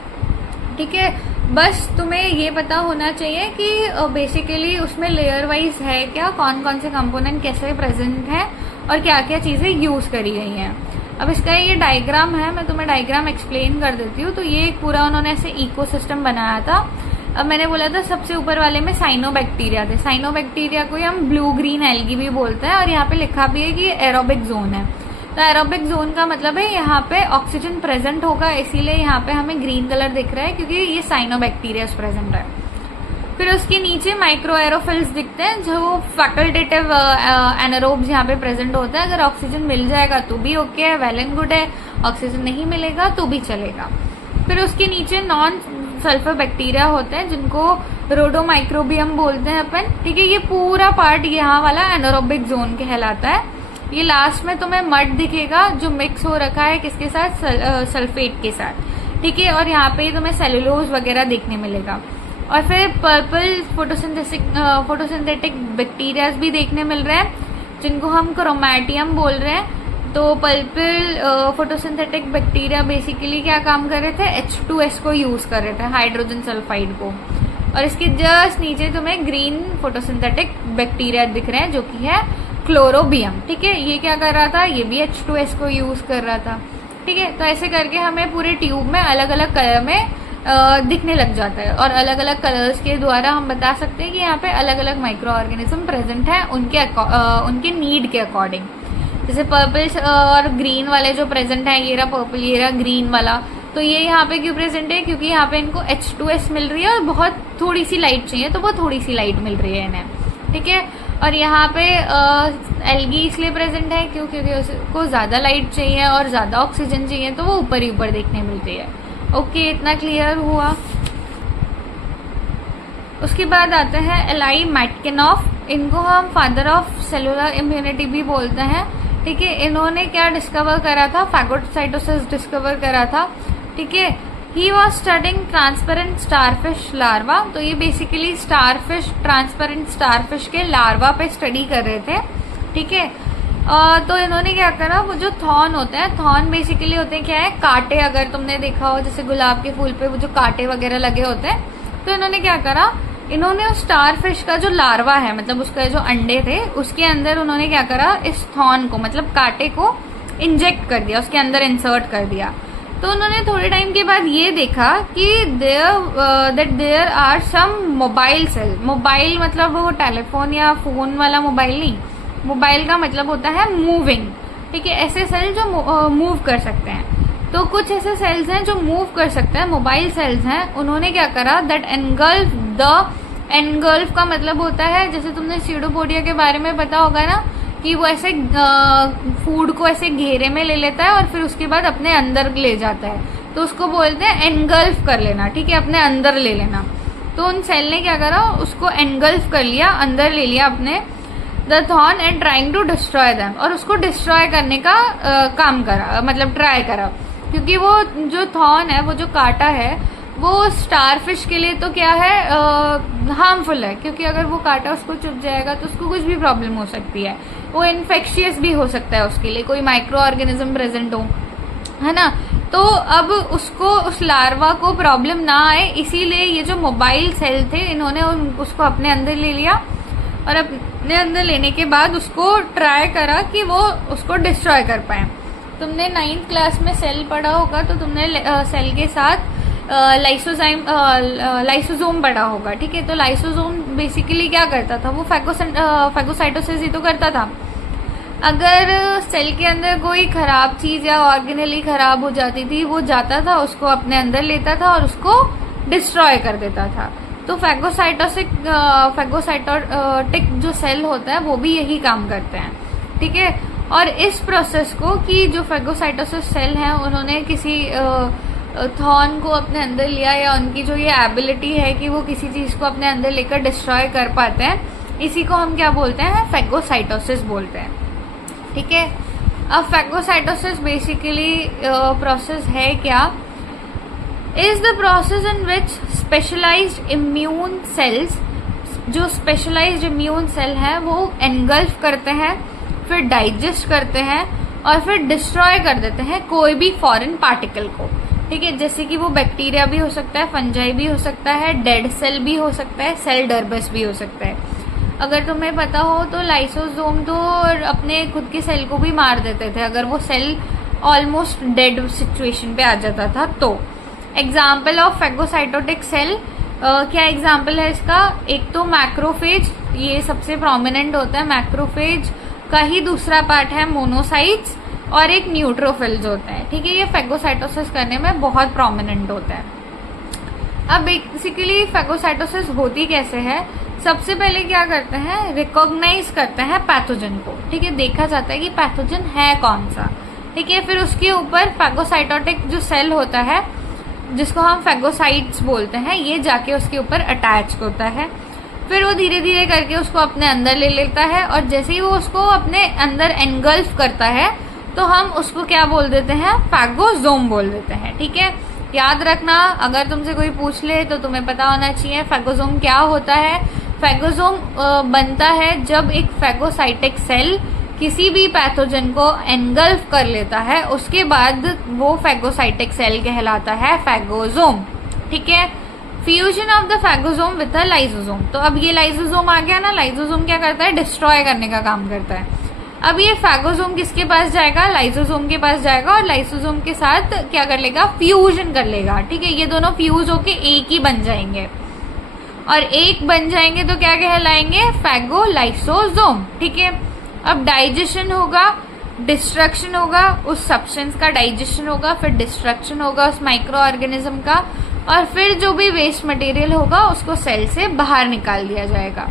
ठीक है, बस तुम्हें ये पता होना चाहिए कि बेसिकली उसमें लेयर वाइज है क्या, कौन कौन से कंपोनेंट कैसे प्रेजेंट है और क्या क्या चीजें यूज करी गई हैं। अब इसका ये डायग्राम है, मैं तुम्हें डायग्राम एक्सप्लेन कर देती हूँ। तो ये एक पूरा उन्होंने ऐसे इकोसिस्टम बनाया था। अब मैंने बोला था सबसे ऊपर वाले में साइनोबैक्टीरिया थे। साइनोबैक्टीरिया को हम ब्लू ग्रीन एल्गी भी बोलते हैं और यहाँ पे लिखा भी है कि ये एरोबिक जोन है। तो एरोबिक जोन का मतलब है यहाँ पे ऑक्सीजन प्रेजेंट होगा, इसीलिए यहाँ पे हमें ग्रीन कलर दिख रहा है क्योंकि ये साइनोबैक्टीरिया प्रेजेंट है। फिर उसके नीचे माइक्रो एरोफिल्स दिखते हैं जो फैकल्टेटिव एनारोब्स यहाँ पे प्रेजेंट होते हैं। अगर ऑक्सीजन मिल जाएगा तो भी ओके है, वेल एंड गुड है, ऑक्सीजन नहीं मिलेगा तो भी चलेगा। फिर उसके नीचे नॉन सल्फर बैक्टीरिया होते हैं जिनको रोडोमाइक्रोबियम बोलते हैं अपन। ठीक है, ये पूरा पार्ट यहाँ वाला एनारोबिक जोन कहलाता है। ये लास्ट में तुम्हें मड दिखेगा जो मिक्स हो रखा है किसके साथ? सल्फेट के साथ। ठीक है, और यहाँ पे तुम्हें सेलुलोज वगैरह देखने मिलेगा। और फिर पर्पल फोटोसिंथेटिक बैक्टीरियाज भी देखने मिल रहे हैं जिनको हम क्रोमैटियम बोल रहे हैं। तो पर्पल फोटोसिंथेटिक बैक्टीरिया बेसिकली क्या काम कर रहे थे? H2S को यूज कर रहे थे, हाइड्रोजन सल्फाइड को। और इसके जस्ट नीचे तुम्हें ग्रीन फोटोसिंथेटिक बैक्टीरिया दिख रहे हैं जो कि है क्लोरोबियम। ठीक है, ये क्या कर रहा था? ये भी H2S को यूज कर रहा था। ठीक है, तो ऐसे करके हमें पूरे ट्यूब में अलग अलग कलर में दिखने लग जाता है और अलग अलग कलर्स के द्वारा हम बता सकते हैं कि यहाँ पे अलग अलग माइक्रो ऑर्गेनिज्म प्रेजेंट है उनके नीड के अकॉर्डिंग। जैसे पर्पल और ग्रीन वाले जो प्रेजेंट है, ये रहा पर्पल, ये रहा ग्रीन वाला। तो ये यहाँ पे क्यों प्रेजेंट है? क्योंकि यहाँ पे इनको H2S मिल रही है और बहुत थोड़ी सी लाइट चाहिए, तो वो थोड़ी सी लाइट मिल रही है इन्हें। ठीक है, और यहाँ पे एल्गी इसलिए प्रेजेंट है क्योंकि उसको ज्यादा लाइट चाहिए और ज्यादा ऑक्सीजन चाहिए, तो वो ऊपर ही ऊपर देखने मिलती है। ओके, इतना क्लियर हुआ। उसके बाद आते हैं एलाई मैटकिनॉफ। इनको हम फादर ऑफ सेलुलर इम्यूनिटी भी बोलते हैं। ठीक है, इन्होंने क्या डिस्कवर करा था? फैगोसाइटोसिस डिस्कवर करा था। ठीक है, he was studying transparent starfish larva. तो ये बेसिकली स्टारफिश, ट्रांसपेरेंट स्टारफिश के लार्वा पे स्टडी कर रहे थे। ठीक है, तो इन्होंने क्या करा? वो जो थॉर्न होते हैं, थॉर्न बेसिकली होते हैं क्या है? कांटे। अगर तुमने देखा हो जैसे गुलाब के फूल पे वो जो कांटे वगैरह लगे होते हैं, तो इन्होंने क्या करा? इन्होंने उस स्टारफिश का जो लार्वा है, मतलब उसका जो अंडे थे, उसके अंदर उन्होंने क्या करा? इस थॉर्न को, मतलब कांटे को इंजेक्ट कर दिया, उसके अंदर इंसर्ट कर दिया। तो उन्होंने थोड़े टाइम के बाद ये देखा कि there are some mobile cell. Mobile मतलब वो टेलीफोन या फोन वाला मोबाइल नहीं, मोबाइल का मतलब होता है मूविंग। ठीक है, ऐसे सेल जो मूव कर सकते हैं। तो कुछ ऐसे सेल्स हैं जो मूव कर सकते हैं, मोबाइल सेल्स हैं। उन्होंने क्या करा? दैट एनगल्फ का मतलब होता है, जैसे तुमने सीडोपोडिया के बारे में पता होगा ना कि वो ऐसे फूड को ऐसे घेरे में ले लेता है और फिर उसके बाद अपने अंदर ले जाता है, तो उसको बोलते हैं एनगल्फ कर लेना, ठीक है, अपने अंदर ले लेना। तो उन सेल ने क्या करा, उसको एनगल्फ कर लिया, अंदर ले लिया अपने the thorn and trying to destroy them, और उसको डिस्ट्रॉय करने का काम करा, मतलब ट्राई करा, क्योंकि वो जो थॉर्न है, वो जो कांटा है, वो स्टारफिश के लिए तो क्या है, हार्मफुल है, क्योंकि अगर वो कांटा उसको चुभ जाएगा तो उसको कुछ भी प्रॉब्लम हो सकती है, वो इन्फेक्शियस भी हो सकता है उसके लिए, कोई माइक्रो ऑर्गेनिज्म प्रेजेंट हो, है ना। तो अब उसको, उस लार्वा को प्रॉब्लम ना आए, इसीलिए ये जो मोबाइल सेल थे, इन्होंने उसको अपने अंदर ले लिया, और अपने अंदर लेने के बाद उसको ट्राई करा कि वो उसको डिस्ट्रॉय कर पाए। तुमने 9th क्लास में सेल पढ़ा होगा, तो तुमने सेल के साथ लाइसोसोम पढ़ा होगा, ठीक है। तो लाइसोसोम बेसिकली क्या करता था, वो फैगोसाइटोसिस ही तो करता था। अगर सेल के अंदर कोई खराब चीज या ऑर्गेनेली खराब हो जाती थी, वो जाता था, उसको अपने अंदर लेता था और उसको डिस्ट्रॉय कर देता था। तो फैगोसाइटोटिक जो सेल होता है, वो भी यही काम करते हैं, ठीक है। और इस प्रोसेस को, कि जो फैगोसाइटोसिस सेल है, उन्होंने किसी थॉर्न को अपने अंदर लिया, या उनकी जो ये एबिलिटी है कि वो किसी चीज को अपने अंदर लेकर डिस्ट्रॉय कर पाते हैं, इसी को हम क्या बोलते हैं, फैगोसाइटोसिस बोलते हैं, ठीक है। अब फैगोसाइटोसिस बेसिकली प्रोसेस है क्या, is the process in which specialised immune cells, जो स्पेशलाइज्ड इम्यून सेल है, वो एनगल्फ करते हैं, फिर डाइजेस्ट करते हैं, और फिर डिस्ट्रॉय कर देते हैं कोई भी फॉरेन पार्टिकल को, ठीक है। जैसे कि वो बैक्टीरिया भी हो सकता है, फंजाई भी हो सकता है, डेड सेल भी हो सकता है, सेल डर्बस भी हो सकता है। अगर तुम्हें पता हो तो लाइसोसोम तो अपने खुद के सेल को भी मार देते थे, अगर वो सेल ऑलमोस्ट डेड सिचुएशन पे आ जाता था। तो एग्जाम्पल ऑफ फैगोसाइटोटिक सेल, क्या एग्जाम्पल है इसका, एक तो मैक्रोफेज, ये सबसे प्रोमिनेंट होता है। मैक्रोफेज का ही दूसरा पार्ट है मोनोसाइट्स, और एक न्यूट्रोफिल्स होता है, ठीक है। ये फैगोसाइटोसिस करने में बहुत प्रोमिनेंट होता है। अब बेसिकली फैगोसाइटोसिस होती कैसे है, सबसे पहले क्या करते हैं, रिकॉग्नाइज करते हैं पैथोजन को, ठीक है। देखा जाता है कि पैथोजन है कौन सा, ठीक है। फिर उसके ऊपर फैगोसाइटोटिक जो सेल होता है, जिसको हम फैगोसाइट्स बोलते हैं, ये जाके उसके ऊपर अटैच होता है। फिर वो धीरे धीरे करके उसको अपने अंदर ले लेता है, और जैसे ही वो उसको अपने अंदर एनगल्फ करता है, तो हम उसको क्या बोल देते हैं, फैगोसोम बोल देते हैं, ठीक है। याद रखना, अगर तुमसे कोई पूछ ले तो तुम्हें पता होना चाहिए फैगोसोम क्या होता है। फैगोसोम बनता है जब एक फैगोसाइटिक सेल किसी भी पैथोजन को एनगल्फ कर लेता है, उसके बाद वो फैगोसाइटिक सेल कहलाता है फैगोसोम, ठीक है। Fusion of the phagosome with the lysosome, तो अब ये लाइसोसोम आ गया ना, लाइसोसोम क्या करता है, डिस्ट्रॉय करने का काम करता है। अब ये फैगोसोम किसके पास जाएगा, लाइसोसोम के पास जाएगा, और लाइसोसोम के साथ क्या कर लेगा, फ्यूजन कर लेगा, ठीक है। ये दोनों फ्यूज होके एक ही बन जाएंगे, और एक बन जाएंगे तो क्या कहलाएंगे, फैगोलाइसोसोम, ठीक है। अब डाइजेशन होगा, डिस्ट्रक्शन होगा, उस सब्सटेंस का डाइजेशन होगा, फिर डिस्ट्रक्शन होगा उस माइक्रो ऑर्गेनिज्म का, और फिर जो भी वेस्ट मटेरियल होगा उसको सेल से बाहर निकाल दिया जाएगा।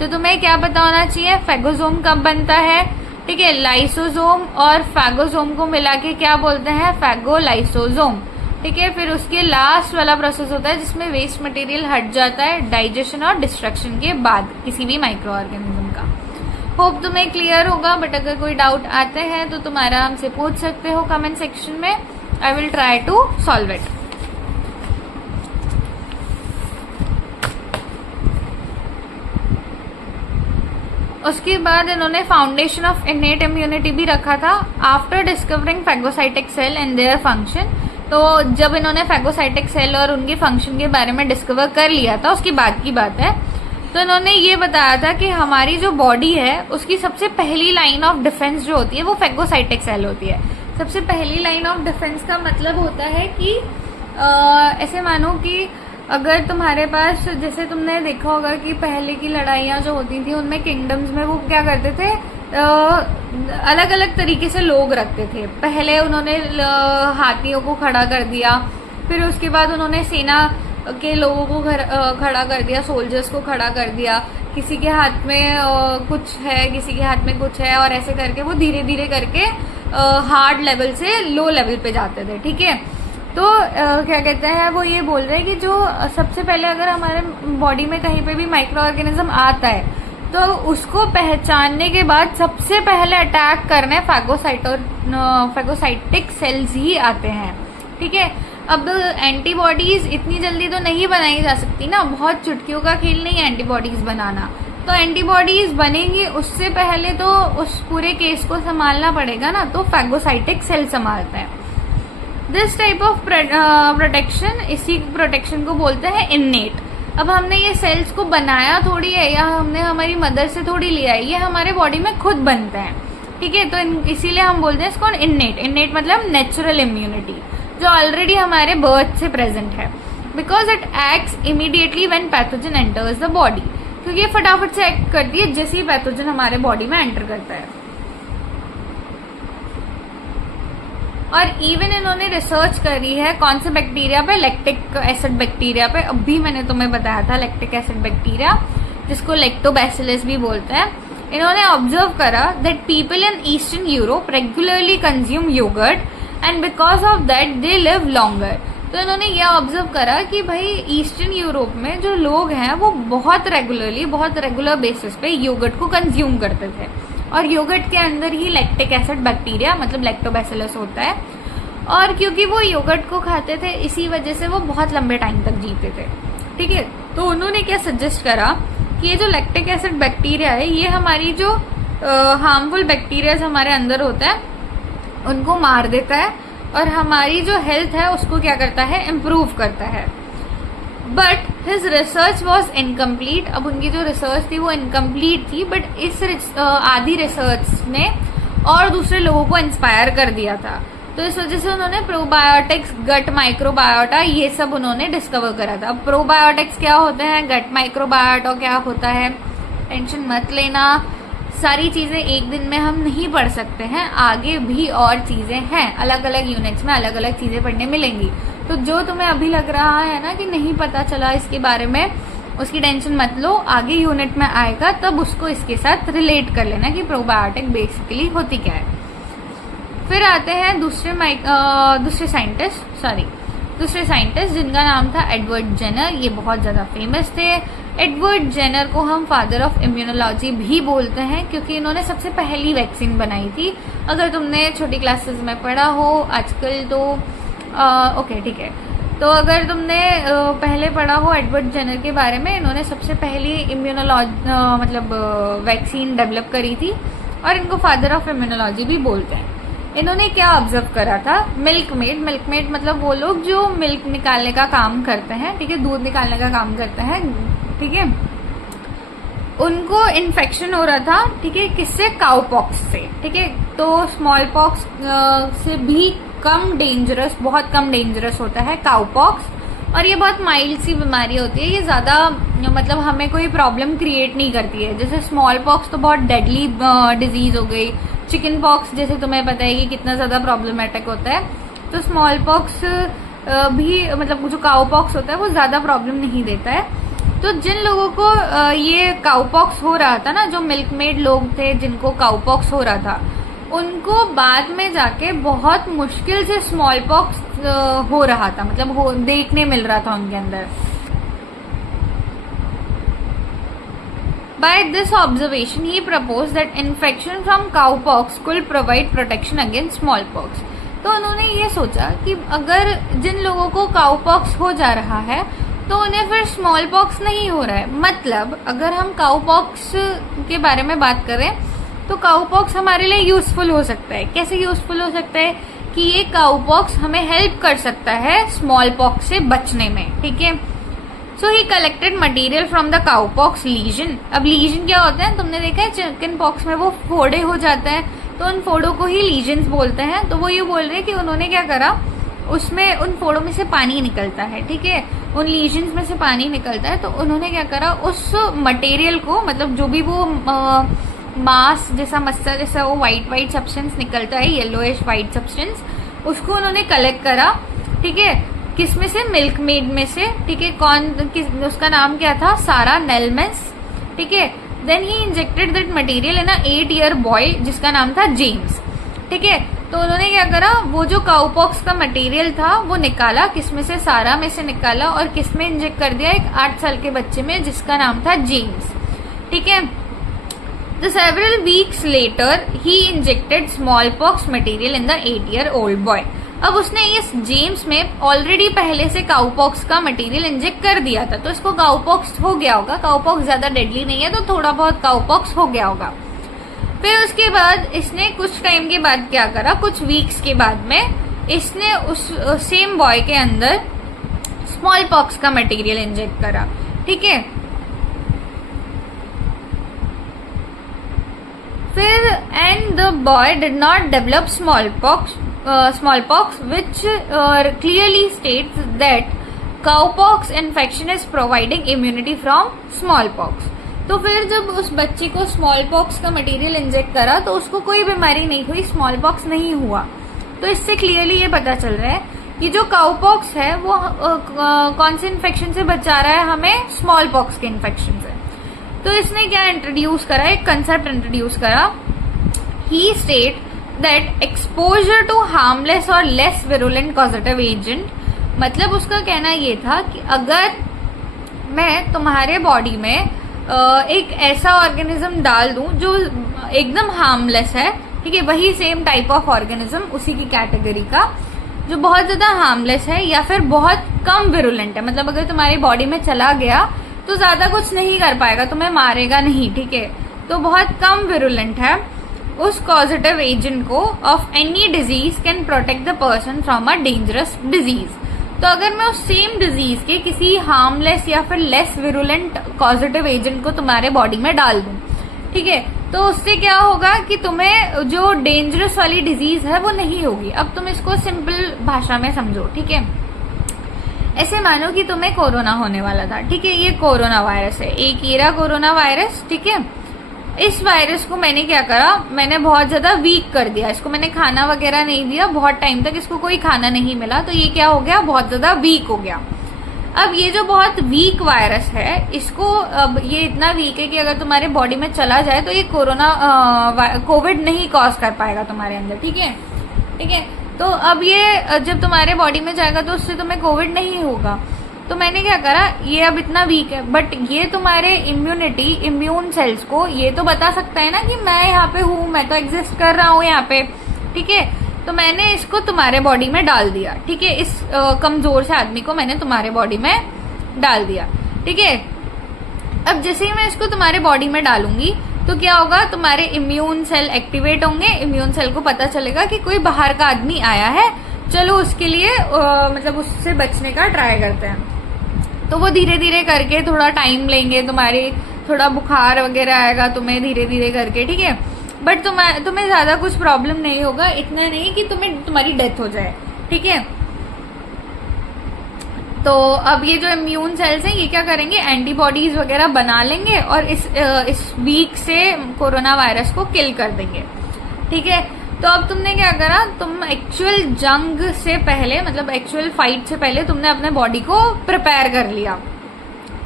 तो तुम्हें क्या पता होना चाहिए, फैगोसोम कब बनता है, ठीक है। लाइसोसोम और फैगोसोम को मिला के क्या बोलते हैं, फैगोलाइसोसोम, ठीक है। फिर उसके लास्ट वाला प्रोसेस होता है जिसमें वेस्ट मटेरियल हट जाता है डाइजेशन और डिस्ट्रक्शन के बाद किसी भी माइक्रो ऑर्गेनिज्म का। होप तुम्हें क्लियर होगा, बट अगर कोई डाउट आते हैं तो तुम आराम से पूछ सकते हो कमेंट सेक्शन में, I will try to solve it. उसके बाद इन्होंने फाउंडेशन ऑफ इनेट इम्यूनिटी भी रखा था after discovering phagocytic cell and their function. तो जब इन्होंने फैगोसाइटिक सेल और उनके फंक्शन के बारे में डिस्कवर कर लिया था, उसकी बाद की बात है, तो इन्होंने ये बताया था कि हमारी जो बॉडी है उसकी सबसे पहली लाइन ऑफ डिफेंस जो होती है वो फैगोसाइटिक सेल होती है। सबसे पहली लाइन ऑफ डिफेंस का मतलब होता है कि ऐसे मानो कि अगर तुम्हारे पास, जैसे तुमने देखा होगा कि पहले की लड़ाइयाँ जो होती थी उनमें किंगडम्स में वो क्या करते थे, अलग अलग तरीके से लोग रखते थे। पहले उन्होंने हाथियों को खड़ा कर दिया, फिर उसके बाद उन्होंने सेना के लोगों को खड़ा कर दिया, सोल्जर्स को खड़ा कर दिया, किसी के हाथ में कुछ है, किसी के हाथ में कुछ है, और ऐसे करके वो धीरे धीरे करके हार्ड लेवल से लो लेवल पे जाते थे, ठीक है। तो क्या कहते हैं, वो ये बोल रहे हैं कि जो सबसे पहले अगर हमारे बॉडी में कहीं पे भी माइक्रो ऑर्गेनिज्म आता है तो उसको पहचानने के बाद सबसे पहले अटैक करने फैगोसाइटिक सेल्स ही आते हैं, ठीक है। अब एंटीबॉडीज इतनी जल्दी तो नहीं बनाई जा सकती ना, बहुत चुटकियों का खेल नहीं है एंटीबॉडीज बनाना। तो एंटीबॉडीज बनेंगी उससे पहले तो उस पूरे केस को संभालना पड़ेगा ना, तो फैगोसाइटिक सेल संभालते हैं। दिस टाइप ऑफ प्रोटेक्शन, इसी प्रोटेक्शन को बोलते हैं इन्नेट। अब हमने ये सेल्स को बनाया थोड़ी है, या हमने हमारी मदर से थोड़ी लिया है, ये हमारे बॉडी में खुद बनते हैं, ठीक है। तो इसीलिए हम बोलते हैं इसको इन्नेट। इन्नेट मतलब नेचुरल इम्यूनिटी, जो ऑलरेडी हमारे बर्थ से प्रेजेंट है। Because it acts immediately when pathogen enters the body, क्योंकि ये फटाफट से एक्ट करती है जैसे ही पैथोजन हमारे बॉडी में एंटर करता है। और इवन इन्होंने रिसर्च करी है कौन से बैक्टीरिया पे, लैक्टिक एसिड बैक्टीरिया पे। अभी मैंने तुम्हें बताया था लैक्टिक एसिड बैक्टीरिया, जिसको लैक्टोबैसिलस भी बोलते हैं। इन्होंने ऑब्जर्व करा that people in eastern Europe regularly consume yogurt and because of that they live longer. तो इन्होंने यह ऑब्जर्व करा कि भाई ईस्टर्न यूरोप में जो लोग हैं वो बहुत रेगुलर बेसिस पे योगर्ट को कंज्यूम करते थे, और योगर्ट के अंदर ही लैक्टिक एसिड बैक्टीरिया मतलब लैक्टोबैसिलस होता है। और क्योंकि वो योगर्ट को खाते थे, इसी वजह से वो बहुत लंबे टाइम तक जीते थे, ठीक है। तो उन्होंने क्या सजेस्ट करा कि ये जो लैक्टिक एसिड बैक्टीरिया है, ये हमारी जो हार्मफुल बैक्टीरिया हमारे अंदर होता है उनको मार देता है, और हमारी जो हेल्थ है उसको क्या करता है, इम्प्रूव करता है। But his research was incomplete. अब उनकी जो रिसर्च थी वो इनकम्प्लीट थी, बट इस आधी रिसर्च ने और दूसरे लोगों को इंस्पायर कर दिया था। तो इस वजह से उन्होंने प्रोबायोटिक्स, गट माइक्रोबायोटा, ये सब उन्होंने डिस्कवर करा था। अब प्रोबायोटिक्स क्या होते हैं, गट माइक्रोबायोटा क्या होता है, टेंशन मत लेना, सारी चीजें एक दिन में हम नहीं पढ़ सकते हैं, आगे भी और चीजें हैं, अलग अलग यूनिट्स में अलग अलग चीजें पढ़ने मिलेंगी। तो जो तुम्हें अभी लग रहा है ना कि नहीं पता चला इसके बारे में, उसकी टेंशन मत लो, आगे यूनिट में आएगा तब उसको इसके साथ रिलेट कर लेना कि प्रोबायोटिक बेसिकली होती क्या है। फिर आते हैं दूसरे साइंटिस्ट जिनका नाम था एडवर्ड जेनर। ये बहुत ज्यादा फेमस थे। एडवर्ड जेनर को हम फादर ऑफ इम्यूनोलॉजी भी बोलते हैं, क्योंकि इन्होंने सबसे पहली वैक्सीन बनाई थी। अगर तुमने छोटी क्लासेस में पढ़ा हो आजकल तो ओके ठीक है, तो अगर तुमने पहले पढ़ा हो एडवर्ड जेनर के बारे में, इन्होंने सबसे पहली वैक्सीन डेवलप करी थी, और इनको फादर ऑफ इम्यूनोलॉजी भी बोलते हैं। इन्होंने क्या ऑब्जर्व करा था, मिल्कमेड मतलब वो लोग जो मिल्क निकालने का काम करते हैं, ठीक है, दूध निकालने का काम करते हैं, ठीक है, उनको इन्फेक्शन हो रहा था, ठीक है, किससे, काउपॉक्स से, ठीक है। तो स्मॉल पॉक्स से भी बहुत कम डेंजरस होता है काउपॉक्स, और ये बहुत माइल्ड सी बीमारी होती है, ये ज्यादा मतलब हमें कोई प्रॉब्लम क्रिएट नहीं करती है। जैसे स्मॉल पॉक्स तो बहुत डेडली डिजीज हो गई, चिकन पॉक्स जैसे तुम्हें पता है कि कितना ज्यादा प्रॉब्लमेटिक होता है, तो स्मॉल पॉक्स भी मतलब जो काउपॉक्स होता है वो ज्यादा प्रॉब्लम नहीं देता है। तो जिन लोगों को ये काउपॉक्स हो रहा था ना, जो मिल्कमेड लोग थे जिनको काउपॉक्स हो रहा था, उनको बाद में जाके बहुत मुश्किल से स्मॉल पॉक्स हो रहा था, मतलब देखने मिल रहा था उनके अंदर। By this observation, he proposed that infection from cowpox could provide protection against smallpox. तो उन्होंने ये सोचा कि अगर जिन लोगों को काउपॉक्स हो जा रहा है तो उन्हें फिर स्मॉल पॉक्स नहीं हो रहा है। मतलब अगर हम काउपॉक्स के बारे में बात करें तो काउपॉक्स हमारे लिए यूजफुल हो सकता है। कैसे यूजफुल हो सकता है कि ये काउपॉक्स हमें हेल्प कर सकता है स्मॉल पॉक्स से बचने में, ठीक है। So he collected material from the cowpox lesion. अब लीजन क्या होता है, तुमने देखा है चिकन पॉक्स में वो फोड़े हो जाते हैं, तो उन फोड़ों को ही लीजन्स बोलते हैं। तो वो ये बोल रहे हैं कि उन्होंने क्या करा, उसमें उन फोड़ों में से पानी निकलता है, ठीक है, उन लीजन्स में से पानी निकलता है। तो उन्होंने क्या करा, उस मटेरियल को, मतलब जो भी वो मास जैसा मस्सा जैसा वो व्हाइट सब्सटेंस निकलता है, येलोइश व्हाइट सब्सटेंस, उसको उन्होंने कलेक्ट करा, ठीक है, किस में से, मिल्कमेड में से, ठीक है। उसका नाम क्या था, सारा नेल्मेंस, ठीक है। Then he injected that material in a 8 year boy जिसका नाम था जेम्स, ठीक है। तो उन्होंने क्या करा, वो जो काउपॉक्स का मटेरियल था वो निकाला, किसमें से, सारा में से निकाला, और किसमें इंजेक्ट कर दिया, एक 8 साल के बच्चे में जिसका नाम था जेम्स, ठीक है। The several weeks later he injected smallpox material in the 8-year-old boy. अब उसने इस जेम्स में ऑलरेडी पहले से काउपॉक्स का मटेरियल इंजेक्ट कर दिया था, तो इसको काउपॉक्स हो गया होगा। काउपॉक्स ज्यादा डेडली नहीं है, तो थोड़ा बहुत काउपॉक्स हो गया होगा। फिर उसके बाद इसने कुछ टाइम के बाद क्या करा, कुछ वीक्स के बाद में इसने उस सेम बॉय के अंदर स्मॉल पॉक्स का मटेरियल इंजेक्ट करा, ठीक है। फिर and the boy did not develop smallpox which clearly states that cowpox infection is providing immunity from smallpox. तो फिर जब उस बच्चे को स्मॉल पॉक्स का मटेरियल इंजेक्ट करा तो उसको कोई बीमारी नहीं हुई, स्मॉल पॉक्स नहीं हुआ। तो इससे क्लियरली ये पता चल रहा है कि जो काउपॉक्स है वो कौन से इन्फेक्शन से बचा रहा है हमें, स्मॉल पॉक्स के इन्फेक्शन से। तो इसने क्या इंट्रोड्यूस करा, एक कंसेप्ट इंट्रोड्यूस करा, he state that exposure to harmless और लेस विरुलेंट कॉजेटिव एजेंट, मतलब उसका कहना ये था कि अगर मैं तुम्हारे बॉडी में एक ऐसा ऑर्गेनिज्म डाल दूं जो एकदम हार्मलेस है, ठीक है, वही सेम टाइप ऑफ ऑर्गेनिज्म उसी की कैटेगरी का जो बहुत ज्यादा हार्मलेस है या फिर बहुत कम विरुलेंट है, मतलब अगर तुम्हारी बॉडी में चला गया तो ज्यादा कुछ नहीं कर पाएगा, तुम्हें मारेगा नहीं, ठीक है, तो बहुत कम विरुलेंट है, उस कॉजेटिव एजेंट को of any disease can protect the person from a dangerous disease. तो अगर मैं उस सेम डिजीज के किसी हार्मलेस या फिर लेस विरुलेंट पॉजिटिव एजेंट को तुम्हारे बॉडी में डाल दूं, ठीक है, तो उससे क्या होगा कि तुम्हें जो डेंजरस वाली डिजीज है वो नहीं होगी। अब तुम इसको सिंपल भाषा में समझो, ठीक है। ऐसे मानो कि तुम्हें कोरोना होने वाला था, ठीक है, ये कोरोना वायरस है, एक ईरा कोरोना वायरस, ठीक है। इस वायरस को मैंने क्या करा, मैंने बहुत ज्यादा वीक कर दिया, इसको मैंने खाना वगैरह नहीं दिया, बहुत टाइम तक इसको कोई खाना नहीं मिला, तो ये क्या हो गया, बहुत ज्यादा वीक हो गया। अब ये जो बहुत वीक वायरस है, इसको अब ये इतना वीक है कि अगर तुम्हारे बॉडी में चला जाए तो ये कोविड नहीं कॉज कर पाएगा तुम्हारे अंदर, ठीक है, ठीक है। तो अब ये जब तुम्हारे बॉडी में जाएगा तो उससे तुम्हें कोविड नहीं होगा। तो मैंने क्या करा, ये अब इतना वीक है, बट ये तुम्हारे इम्यून सेल्स को ये तो बता सकता है ना कि मैं यहाँ पे हूँ, मैं तो एग्जिस्ट कर रहा हूँ यहाँ पे, ठीक है। तो मैंने इसको तुम्हारे बॉडी में डाल दिया, ठीक है, इस कमजोर से आदमी को मैंने तुम्हारे बॉडी में डाल दिया, ठीक है। अब जैसे ही मैं इसको तुम्हारे बॉडी में डालूंगी तो क्या होगा, तुम्हारे इम्यून सेल एक्टिवेट होंगे, इम्यून सेल को पता चलेगा कि कोई बाहर का आदमी आया है, चलो उसके लिए मतलब उससे बचने का ट्राई करते हैं। तो वो धीरे धीरे करके थोड़ा टाइम लेंगे, तुम्हारी थोड़ा बुखार वगैरह आएगा तुम्हें धीरे धीरे करके, ठीक है, बट तुम्हें ज्यादा कुछ प्रॉब्लम नहीं होगा, इतना नहीं कि तुम्हारी डेथ हो जाए, ठीक है। तो अब ये जो इम्यून सेल्स हैं ये क्या करेंगे, एंटीबॉडीज वगैरह बना लेंगे और इस वीक से कोरोना वायरस को किल कर देंगे, ठीक है। तो अब तुमने क्या करा, तुम एक्चुअल जंग से पहले, मतलब एक्चुअल फाइट से पहले तुमने अपने बॉडी को प्रिपेयर कर लिया।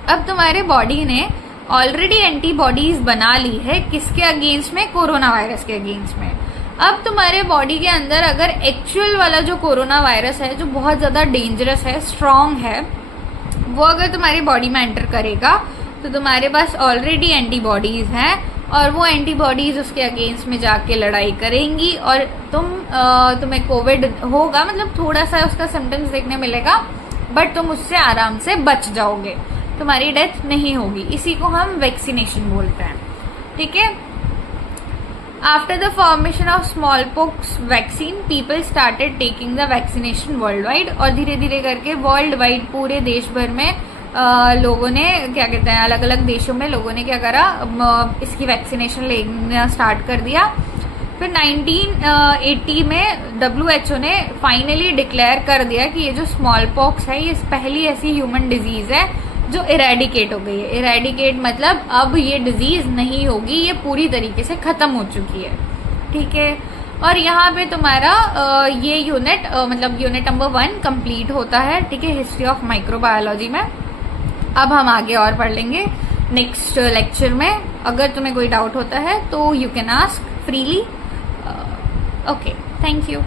अब तुम्हारे बॉडी ने ऑलरेडी एंटीबॉडीज बना ली है, किसके अगेंस्ट में, कोरोना वायरस के अगेंस्ट में। अब तुम्हारे बॉडी के अंदर अगर एक्चुअल वाला जो कोरोना वायरस है जो बहुत ज्यादा डेंजरस है, स्ट्रांग है, वो अगर तुम्हारी बॉडी में एंटर करेगा तो तुम्हारे पास ऑलरेडी एंटीबॉडीज हैं और वो एंटीबॉडीज उसके अगेंस्ट में जाके लड़ाई करेंगी और तुम्हें कोविड होगा, मतलब थोड़ा सा उसका सिम्टम्स देखने मिलेगा, बट तुम उससे आराम से बच जाओगे, तुम्हारी डेथ नहीं होगी। इसी को हम वैक्सीनेशन बोलते हैं, ठीक है। After the formation of small pox vaccine people started taking the vaccination world wide, और धीरे धीरे करके वर्ल्ड वाइड पूरे देश भर में लोगों ने क्या कहते हैं, अलग अलग देशों में लोगों ने क्या करा, इसकी वैक्सीनेशन लेना स्टार्ट कर दिया। फिर 1980 में WHO ने फाइनली डिक्लेयर कर दिया कि ये जो स्मॉल पॉक्स है ये पहली ऐसी ह्यूमन डिजीज है जो इरेडिकेट हो गई है। इरेडिकेट मतलब अब ये डिजीज नहीं होगी, ये पूरी तरीके से खत्म हो चुकी है, ठीक है। और यहाँ पे तुम्हारा ये यूनिट मतलब यूनिट नंबर 1 कंप्लीट होता है, ठीक है, हिस्ट्री ऑफ माइक्रोबायोलॉजी में। अब हम आगे और पढ़ लेंगे। नेक्स्ट लेक्चर में। अगर तुम्हें कोई डाउट होता है तो you can ask freely. Okay, thank you.